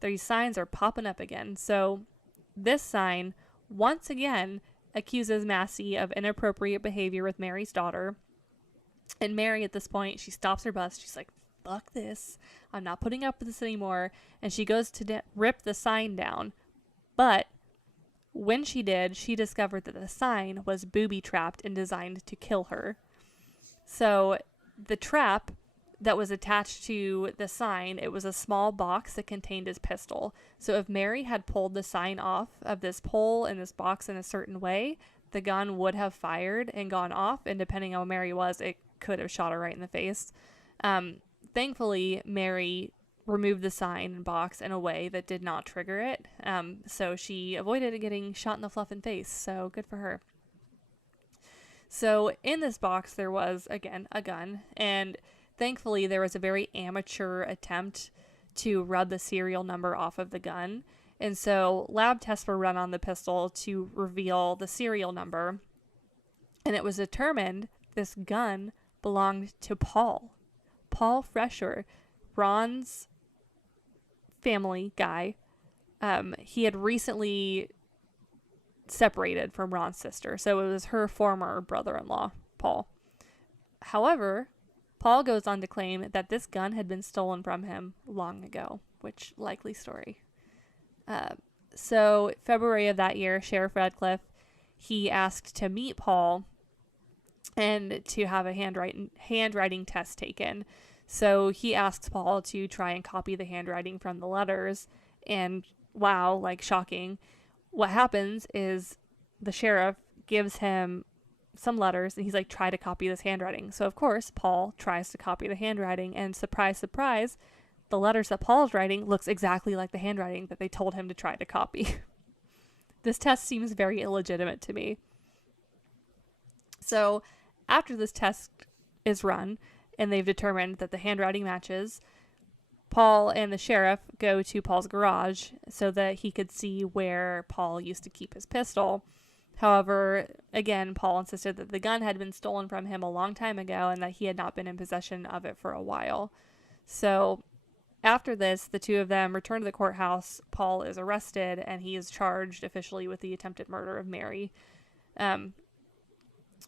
These signs are popping up again. So this sign once again accuses Massey of inappropriate behavior with Mary's daughter. And Mary, at this point, she stops her bus. She's like, fuck this. I'm not putting up with this anymore. And she goes to rip the sign down. But when she did, she discovered that the sign was booby-trapped and designed to kill her. So the trap that was attached to the sign, it was a small box that contained his pistol. So if Mary had pulled the sign off of this pole and this box in a certain way, the gun would have fired and gone off, and depending on where Mary was, it could have shot her right in the face. Thankfully, Mary removed the sign box in a way that did not trigger it, so she avoided getting shot in the fluff and face, so good for her. So in this box, there was, again, a gun, and thankfully, there was a very amateur attempt to rub the serial number off of the gun. And so lab tests were run on the pistol to reveal the serial number. And it was determined this gun belonged to Paul Fresher, Ron's family guy. He had recently separated from Ron's sister, so it was her former brother-in-law, Paul. However, Paul goes on to claim that this gun had been stolen from him long ago, which likely story. So February of that year, Sheriff Radcliffe, he asked to meet Paul and to have a handwriting test taken. So he asks Paul to try and copy the handwriting from the letters, and wow, like shocking. What happens is the sheriff gives him some letters and he's like, try to copy this handwriting. So of course Paul tries to copy the handwriting, and surprise, surprise, the letters that Paul's writing looks exactly like the handwriting that they told him to try to copy. This test seems very illegitimate to me. So after this test is run and they've determined that the handwriting matches, Paul and the sheriff go to Paul's garage so that he could see where Paul used to keep his pistol. However, again, Paul insisted that the gun had been stolen from him a long time ago and that he had not been in possession of it for a while. So after this, the two of them return to the courthouse. Paul is arrested and he is charged officially with the attempted murder of Mary.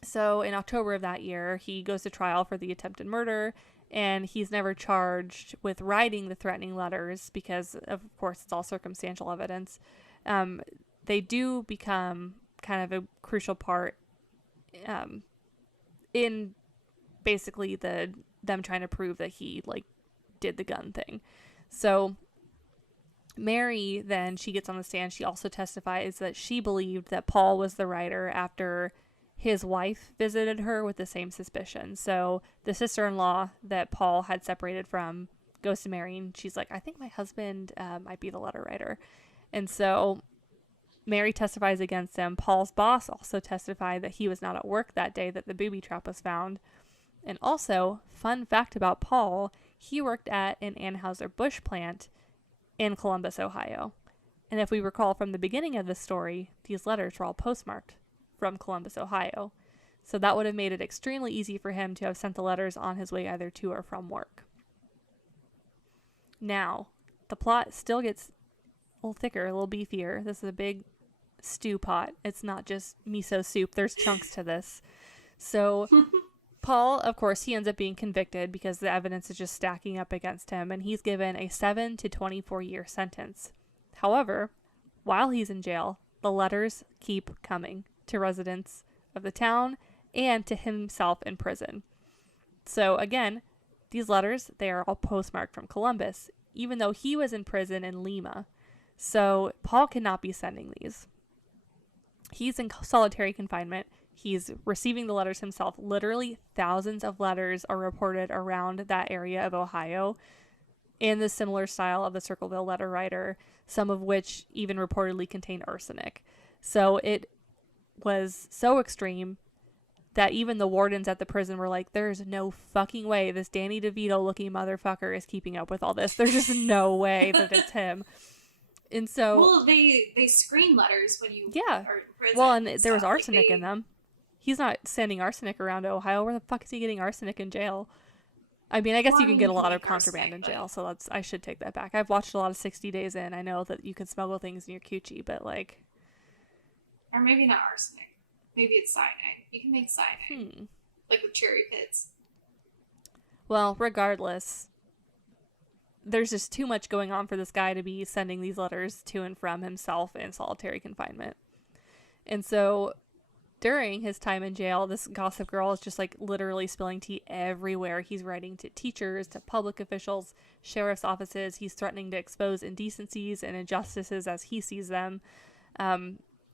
So in October of that year, he goes to trial for the attempted murder, and he's never charged with writing the threatening letters because, of course, it's all circumstantial evidence. They do become kind of a crucial part in basically them trying to prove that he did the gun thing. So Mary, then, she gets on the stand. She also testifies that she believed that Paul was the writer after his wife visited her with the same suspicion. So the sister-in-law that Paul had separated from goes to Mary, and she's like, I think my husband might be the letter writer. And so Mary testifies against him. Paul's boss also testified that he was not at work that day that the booby trap was found. And also, fun fact about Paul, he worked at an Anheuser-Busch plant in Columbus, Ohio. And if we recall from the beginning of the story, these letters were all postmarked from Columbus, Ohio. So that would have made it extremely easy for him to have sent the letters on his way either to or from work. Now, the plot still gets a little thicker, a little beefier. This is a big stew pot. It's not just miso soup. There's chunks to this. So Paul, of course, he ends up being convicted because the evidence is just stacking up against him, and he's given a 7 to 24-year sentence. However, while he's in jail, the letters keep coming to residents of the town and to himself in prison. So again, these letters, they are all postmarked from Columbus, even though he was in prison in Lima. So Paul cannot be sending these. He's in solitary confinement. He's receiving the letters himself. Literally thousands of letters are reported around that area of Ohio in the similar style of the Circleville letter writer, some of which even reportedly contain arsenic. So it was so extreme that even the wardens at the prison were like, there's no fucking way this Danny DeVito looking motherfucker is keeping up with all this. There's just no way that it's him. And so, well, they screen letters when you are in prison. Well, and there was arsenic in them. He's not sending arsenic around Ohio. Where the fuck is he getting arsenic in jail? I mean, I guess you can get a lot of contraband in jail, so I should take that back. I've watched a lot of 60 Days In. I know that you can smuggle things in your coochie, but or maybe not arsenic. Maybe it's cyanide. You can make cyanide. Like with cherry pits. Well, regardless, there's just too much going on for this guy to be sending these letters to and from himself in solitary confinement. And so during his time in jail, this gossip girl is just literally spilling tea everywhere. He's writing to teachers, to public officials, sheriff's offices. He's threatening to expose indecencies and injustices as he sees them.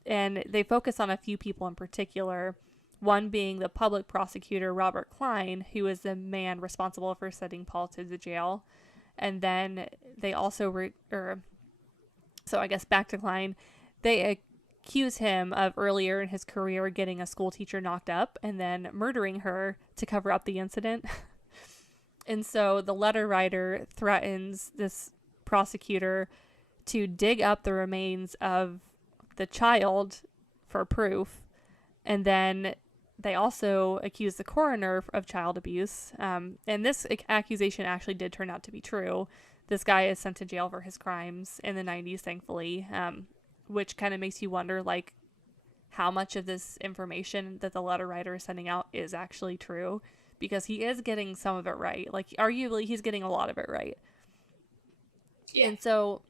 And they focus on a few people in particular, one being the public prosecutor, Robert Klein, who is the man responsible for sending Paul to the jail. And then they also, so I guess back to Klein, they accuse him of earlier in his career getting a school teacher knocked up and then murdering her to cover up the incident. And so the letter writer threatens this prosecutor to dig up the remains of the child for proof, and then they also accused the coroner of child abuse. And this accusation actually did turn out to be true. This guy is sent to jail for his crimes in the 90s, thankfully, which kind of makes you wonder, like, how much of this information that the letter writer is sending out is actually true, because he is getting some of it right. Like, arguably, he's getting a lot of it right. Yeah. And so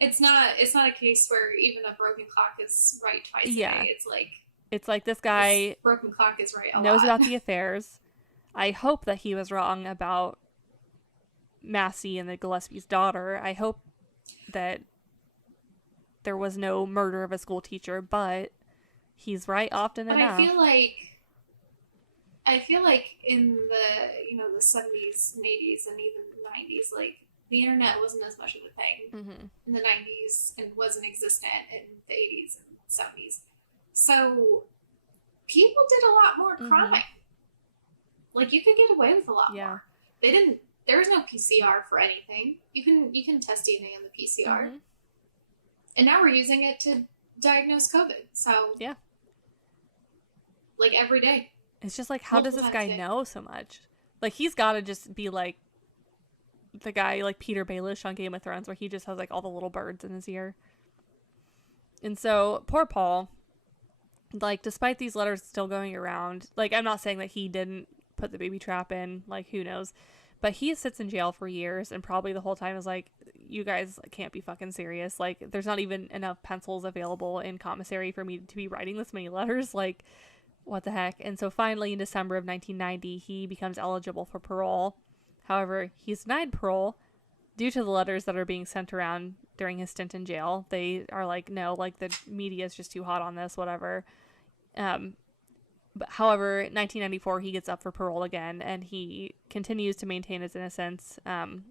it's not a case where even a broken clock is right twice a day. It's like this guy this broken clock is right a knows lot. about the affairs. I hope that he was wrong about Massey and the Gillespie's daughter. I hope that there was no murder of a school teacher, but he's right often enough. I feel like in the the 70s and 80s and even the 90s, like, the internet wasn't as much of a thing in the 90s and wasn't existent in the 80s and 70s. So people did a lot more crime. Like, you could get away with a lot more. There was no PCR for anything. You can test DNA on the PCR. And now we're using it to diagnose COVID. So yeah. Like, every day. It's just like, how does this guy know so much? Like, he's got to just be like the guy like Peter Baelish on Game of Thrones, where he just has like all the little birds in his ear. And so poor Paul, like, despite these letters still going around, like, I'm not saying that he didn't put the booby trap in, like, who knows, but he sits in jail for years and probably the whole time is like, you guys can't be fucking serious. Like, there's not even enough pencils available in commissary for me to be writing this many letters. Like, what the heck? And so finally in December of 1990, he becomes eligible for parole. However, he's denied parole due to the letters that are being sent around during his stint in jail. They are like, no, like, the media is just too hot on this, whatever. But however, in 1994, he gets up for parole again, and he continues to maintain his innocence, and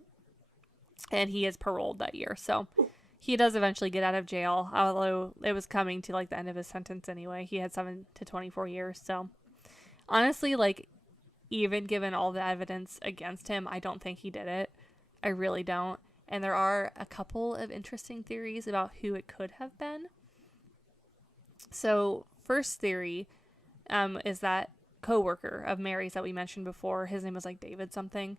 he is paroled that year. So he does eventually get out of jail, although it was coming to, like, the end of his sentence anyway. He had 7 to 24 years. So honestly, like, even given all the evidence against him, I don't think he did it. I really don't. And there are a couple of interesting theories about who it could have been. So first theory is that co-worker of Mary's that we mentioned before. His name was like David something.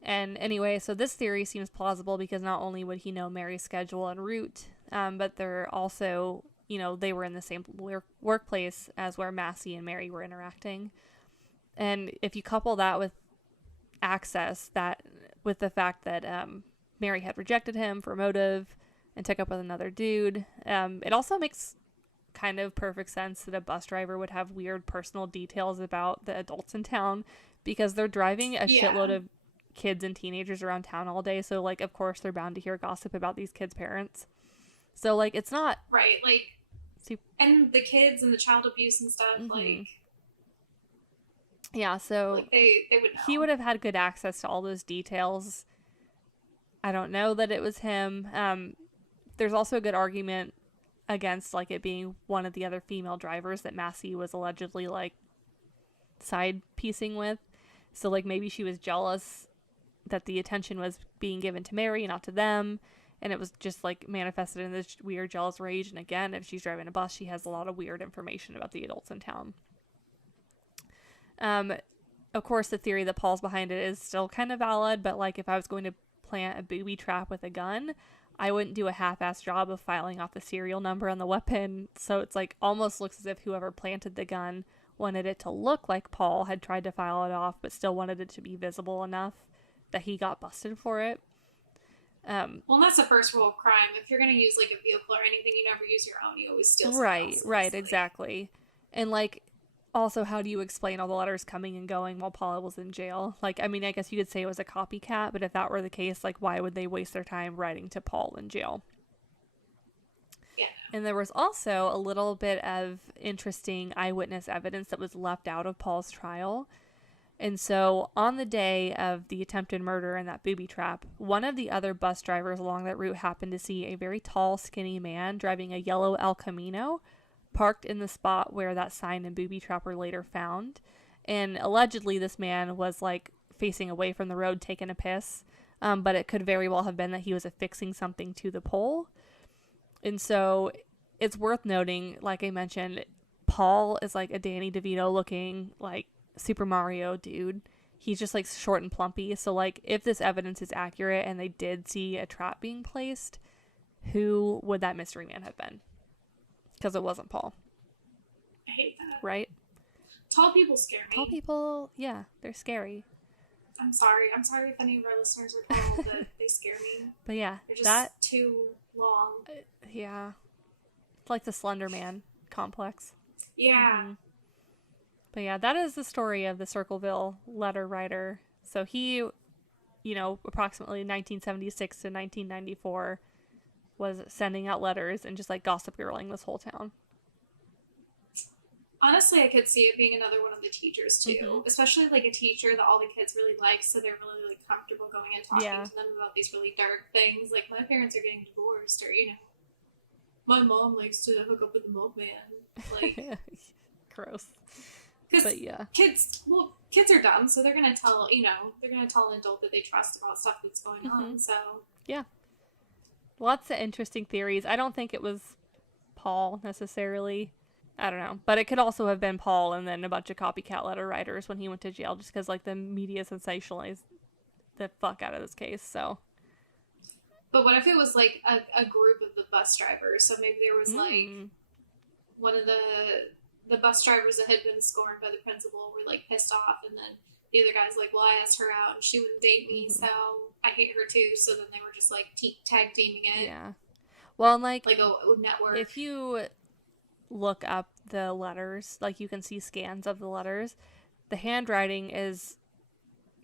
And anyway, so this theory seems plausible because not only would he know Mary's schedule and route, but they're also, they were in the same workplace as where Massey and Mary were interacting. And if you couple that with access, that with the fact that Mary had rejected him for motive and took up with another dude, it also makes kind of perfect sense that a bus driver would have weird personal details about the adults in town, because they're driving a shitload of kids and teenagers around town all day. So, like, of course they're bound to hear gossip about these kids' parents. So, like, it's not right, like, and the kids and the child abuse and stuff, like, yeah, so like they would know. He would have had good access to all those details. I don't know that it was him. There's also a good argument against, like, it being one of the other female drivers that Massey was allegedly, like, side piecing with. So, like, maybe she was jealous that the attention was being given to Mary, not to them, and it was just, like, manifested in this weird jealous rage. And again, if she's driving a bus, she has a lot of weird information about the adults in town. Of course, the theory that Paul's behind it is still kind of valid, but, like, if I was going to plant a booby trap with a gun, I wouldn't do a half-assed job of filing off the serial number on the weapon. So it's, like, almost looks as if whoever planted the gun wanted it to look like Paul had tried to file it off, but still wanted it to be visible enough that he got busted for it. Well, that's the first rule of crime. If you're going to use, like, a vehicle or anything, you never use your own. You always steal someone else's. Right, exactly. And, like, also, how do you explain all the letters coming and going while Paul was in jail? Like, I mean, I guess you could say it was a copycat, but if that were the case, like, why would they waste their time writing to Paul in jail? Yeah. And there was also a little bit of interesting eyewitness evidence that was left out of Paul's trial. And so on the day of the attempted murder and that booby trap, one of the other bus drivers along that route happened to see a very tall, skinny man driving a yellow El Camino parked in the spot where that sign and booby trap were later found. And allegedly this man was, like, facing away from the road taking a piss, but it could very well have been that he was affixing something to the pole. And so it's worth noting, like I mentioned, Paul is like a Danny DeVito looking like Super Mario dude. He's just like short and plumpy. So like if this evidence is accurate and they did see a trap being placed, who would that mystery man have been? Because it wasn't Paul. I hate that. Right? Tall people scare me. Tall people, yeah, they're scary. I'm sorry if any of our listeners are tall, but they scare me. But yeah, they're just too long. Yeah. It's like the Slender Man complex. Yeah. Mm-hmm. But yeah, that is the story of the Circleville letter writer. So he, you know, approximately 1976 to 1994 was sending out letters and just like gossip girling this whole town. Honestly, I could see it being another one of the teachers too, especially like a teacher that all the kids really like, so they're really like comfortable going and talking to them about these really dark things, like my parents are getting divorced, or you know, my mom likes to hook up with the milkman, like gross. But yeah, kids are dumb, so they're gonna tell an adult that they trust about stuff that's going on. So yeah, lots of interesting theories. I don't think it was Paul necessarily. I don't know. But it could also have been Paul and then a bunch of copycat letter writers when he went to jail, just because like the media sensationalized the fuck out of this case. So. But what if it was like a group of the bus drivers? So maybe there was like one of the bus drivers that had been scorned by the principal were like pissed off, and then the other guy's like, well, I asked her out and she wouldn't date me, so I hate her too. So then they were just like tag teaming it. Yeah. Well, and like a network. If you look up the letters, like you can see scans of the letters, the handwriting is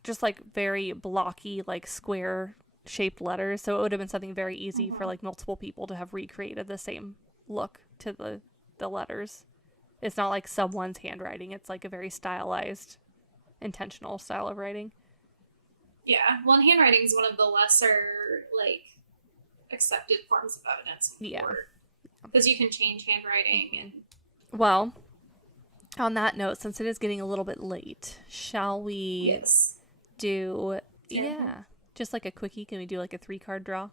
just like very blocky, like square shaped letters, so it would have been something very easy for like multiple people to have recreated the same look to the letters. It's not like someone's handwriting, it's like a very stylized, intentional style of writing. Yeah, well, and handwriting is one of the lesser like accepted forms of evidence. Because you can change handwriting. And well, on that note, since it is getting a little bit late, shall we do just like a quickie? Can we do like a 3-card draw?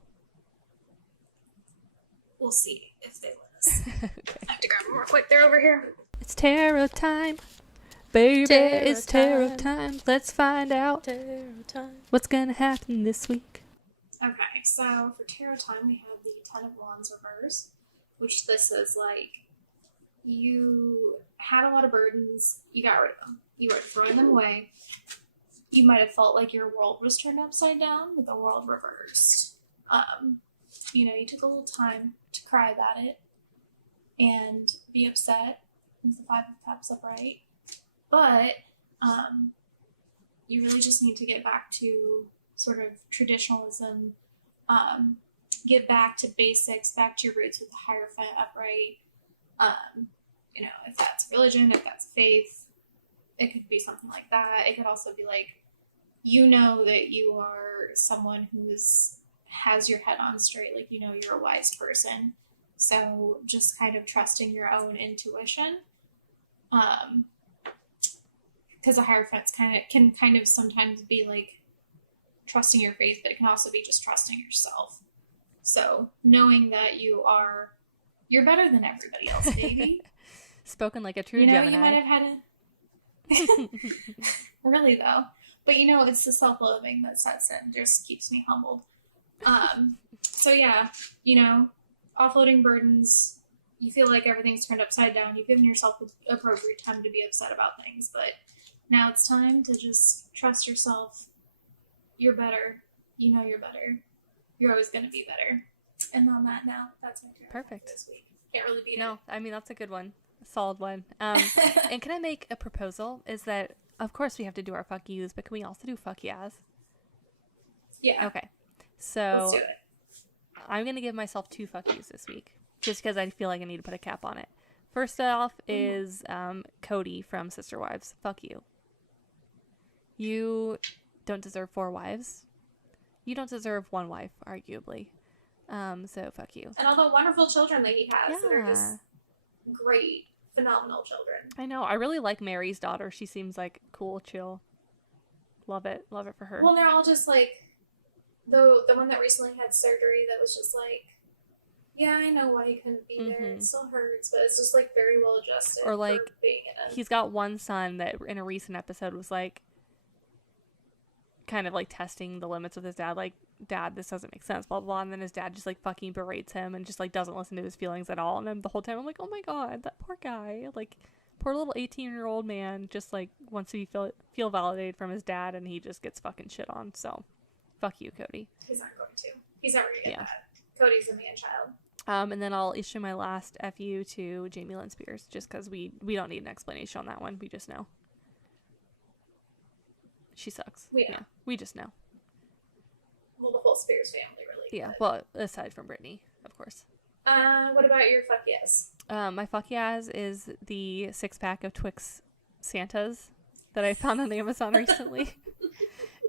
We'll see if they let us. Okay. I have to grab them real quick. They're over here. It's tarot time. Baby, it's tarot time. Let's find out what's gonna happen this week. Okay, so for tarot time, we have the 10 of Wands reverse, which this is like, you had a lot of burdens, you got rid of them. You were throwing them away. You might have felt like your world was turned upside down with the world reversed. You took a little time to cry about it and be upset with the 5 of Cups upright. But you really just need to get back to sort of traditionalism, get back to basics, back to your roots with the Hierophant upright. If that's religion, if that's faith, it could be something like that. It could also be like, that you are someone who has your head on straight, like, you're a wise person. So just kind of trusting your own intuition. Because the Hierophants can kind of sometimes be like trusting your faith, but it can also be just trusting yourself. So knowing that you're better than everybody else, baby. Spoken like a true Gemini. You might have had a... Really, though. But, it's the self-loathing that sets in. Just keeps me humbled. So, yeah, offloading burdens. You feel like everything's turned upside down. You've given yourself the appropriate time to be upset about things. But now it's time to just trust yourself. You're better. You're better. You're always going to be better. And on that now, that's my turn. Perfect. This week. Can't really beat it. No, I mean, that's a good one. A solid one. And can I make a proposal? Is that, of course, we have to do our fuck yous, but can we also do fuck yeahs? Yeah. Okay. So let's do it. I'm going to give myself 2 fuck yous this week, just because I feel like I need to put a cap on it. First off is Cody from Sister Wives. Fuck you. You don't deserve 4 wives. You don't deserve 1 wife, arguably. So fuck you. And all the wonderful children that he has that are just great, phenomenal children. I know. I really like Mary's daughter. She seems like cool, chill. Love it. Love it for her. Well, they're all just like, the one that recently had surgery that was just like, Yeah, I know why he couldn't be there. It still hurts, but it's just, like, very well adjusted or, like, for being in it. He's got one son that in a recent episode was, like, kind of, like, testing the limits with his dad. Like, Dad, this doesn't make sense, blah, blah, blah. And then his dad just, like, fucking berates him and just, like, doesn't listen to his feelings at all. And then the whole time I'm like, oh my god, that poor guy. Like, poor little 18-year-old man just, like, wants to feel validated from his dad, and he just gets fucking shit on. So, fuck you, Cody. He's not going to. He's never going to get that. Cody's a man-child. And then I'll issue my last FU to Jamie Lynn Spears, just because we don't need an explanation on that one. We just know. She sucks. Yeah. We just know. Well, the whole Spears family, really. Yeah, well, aside from Brittany, of course. What about your fuck yes? My fuck yes is the 6-pack of Twix Santas that I found on Amazon recently.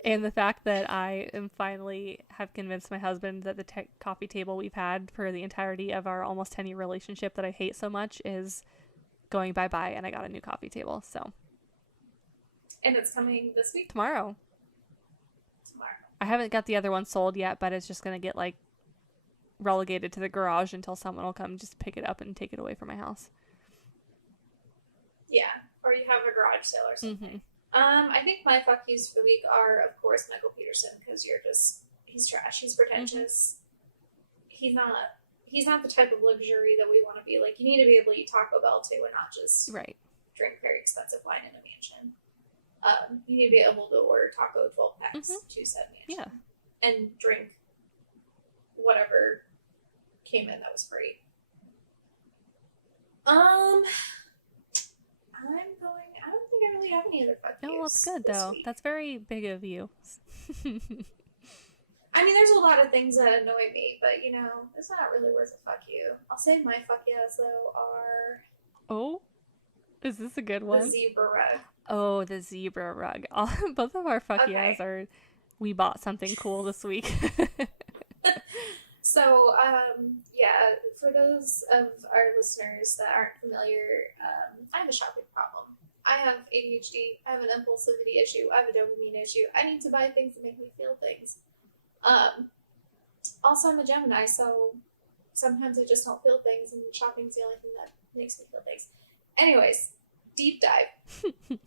And the fact that I am finally have convinced my husband that the coffee table we've had for the entirety of our almost 10-year relationship that I hate so much is going bye-bye, and I got a new coffee table, so. And it's coming this week? Tomorrow. I haven't got the other one sold yet, but it's just going to get, like, relegated to the garage until someone will come just pick it up and take it away from my house. Yeah, or you have a garage sale or something. I think my fuck yous for the week are, of course, Michael Peterson, because he's trash. He's pretentious. He's not the type of luxury that we want to be. Like, you need to be able to eat Taco Bell, too, and not just drink very expensive wine in a mansion. You need to be able to order taco 12 packs to said mansion. Yeah. And drink whatever came in that was free. I don't think I really have any other fuck yous. No, that's good, though. Week. That's very big of you. I mean, there's a lot of things that annoy me, but, you know, it's not really worth a fuck you. I'll say my fuck yous, though, are... Oh? Is this a good one? The zebra rug. Oh, the zebra rug. Both of our fuck yous are... We bought something cool this week. So, yeah, for those of our listeners that aren't familiar, I have a shopping problem. I have ADHD, I have an impulsivity issue, I have a dopamine issue. I need to buy things that make me feel things. Also, I'm a Gemini, so sometimes I just don't feel things, and shopping's the only thing that makes me feel things. Anyways, deep dive.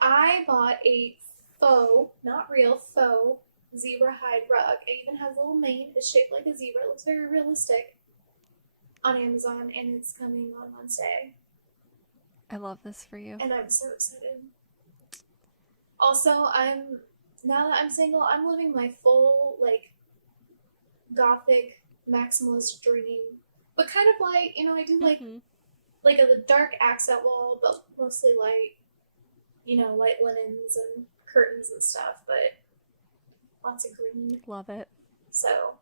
I bought a faux, not real, faux zebra hide rug. It even has a little mane. It's shaped like a zebra. It looks very realistic on Amazon, and it's coming on Wednesday. I love this for you. And I'm so excited. Also, now that I'm single, I'm living my full, like, gothic maximalist dream. But kind of like, you know, I do like a dark accent wall, but mostly light, you know, light linens and curtains and stuff, but lots of green. Love it. So,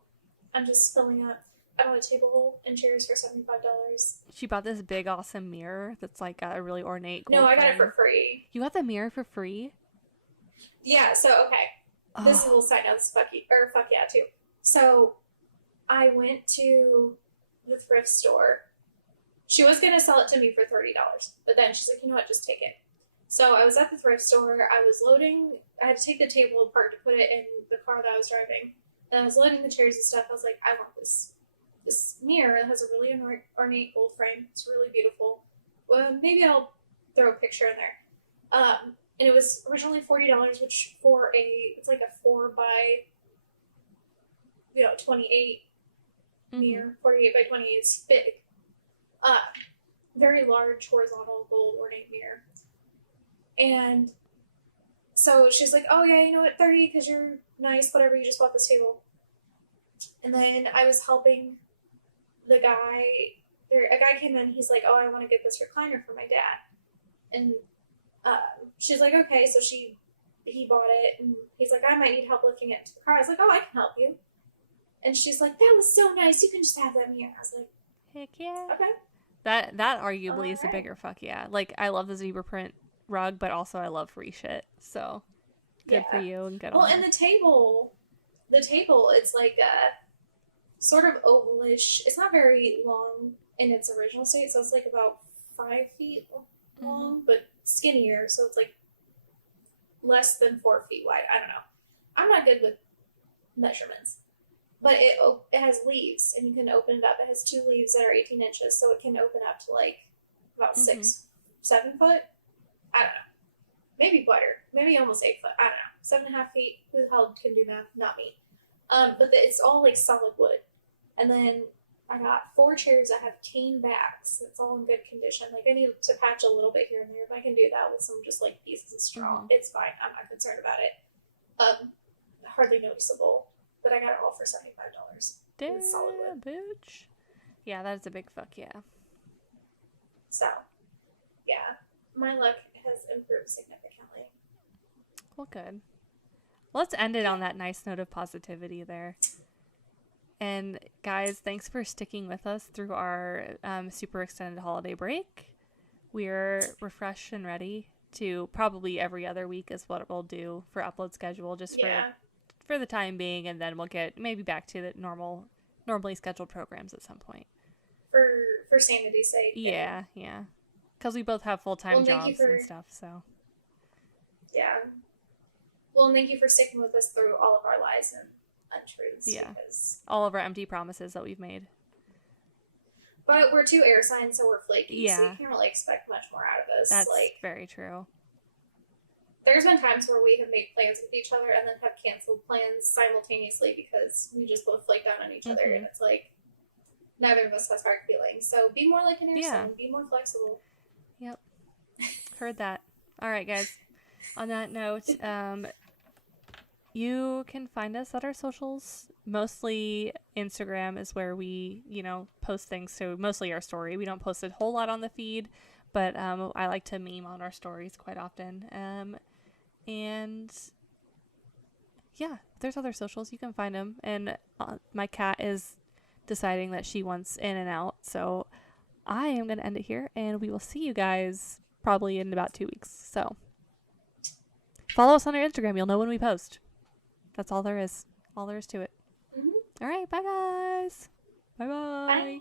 I'm just filling up. I bought a table and chairs for $75. She bought this big, awesome mirror that's like a really ornate gold No, I got frame. it for free. You got the mirror for free? Yeah, so, okay. This is a little side note. This is fuck yeah, too. So, I went to the thrift store. She was going to sell it to me for $30, but then she's like, you know what, just take it. So, I was at the thrift store. I had to take the table apart to put it in the car that I was driving. And I was loading the chairs and stuff. I was like, I want this mirror. It has a really ornate gold frame. It's really beautiful. Well, maybe I'll throw a picture in there. And it was originally $40, which it's like a 4 by 28 mirror. 48 by 28. It's big. Very large horizontal gold ornate mirror. And so she's like, oh yeah, you know what, 30 because you're nice, whatever, you just bought this table. And then I was helping the guy. A guy came in, he's like, oh, I want to get this recliner for my dad. And she's like, okay, so he bought it, and he's like, I might need help lifting it into the car. I was like, oh, I can help you. And she's like, that was so nice, you can just have that mirror. I was like, heck yeah. Okay. That arguably is a bigger fuck yeah. Like, I love the zebra print rug, but also I love free shit, so good for you and good on and the table, it's like a sort of ovalish. It's not very long in its original state, so it's like about 5 feet long, but skinnier, so it's like less than 4 feet wide. I don't know. I'm not good with measurements. but it has leaves, and you can open it up. It has 2 leaves that are 18 inches, so it can open up to like about 6-7 foot. I don't know. Maybe wider. Maybe almost 8 foot. I don't know. 7.5 feet. Who the hell can do math? Not me. But it's all like solid wood. And then I got 4 chairs that have cane backs. It's all in good condition. Like I need to patch a little bit here and there, but I can do that with some just like pieces of straw. It's fine. I'm not concerned about it. Hardly noticeable. But I got it all for $75. Damn, solid wood. Bitch. Yeah, that's a big fuck yeah. So, yeah. My luck has improved significantly. Well, good. Let's end it on that nice note of positivity there. And guys, thanks for sticking with us through our super extended holiday break. We're refreshed and ready to probably every other week is what we'll do for upload schedule, just for the time being, and then we'll get maybe back to the normally scheduled programs at some point. For sanity's sake. Yeah. Because we both have full-time jobs and stuff, so. Yeah. Well, and thank you for sticking with us through all of our lies and untruths. Yeah. All of our empty promises that we've made. But we're 2 air signs, so we're flaky. Yeah. So you can't really expect much more out of us. That's very true. There's been times where we have made plans with each other and then have canceled plans simultaneously because we just both flaked out on each other. And it's like, neither of us has hard feelings. So be more like an air sign. Be more flexible. Yep. Heard that. All right, guys. On that note, you can find us at our socials. Mostly Instagram is where we, post things. So mostly our story. We don't post a whole lot on the feed, but I like to meme on our stories quite often. And yeah, there's other socials. You can find them. And my cat is deciding that she wants in and out. So I am going to end it here, and we will see you guys probably in about 2 weeks. So follow us on our Instagram. You'll know when we post. That's all there is. All there is to it. All right. Bye, guys. Bye-bye. Bye.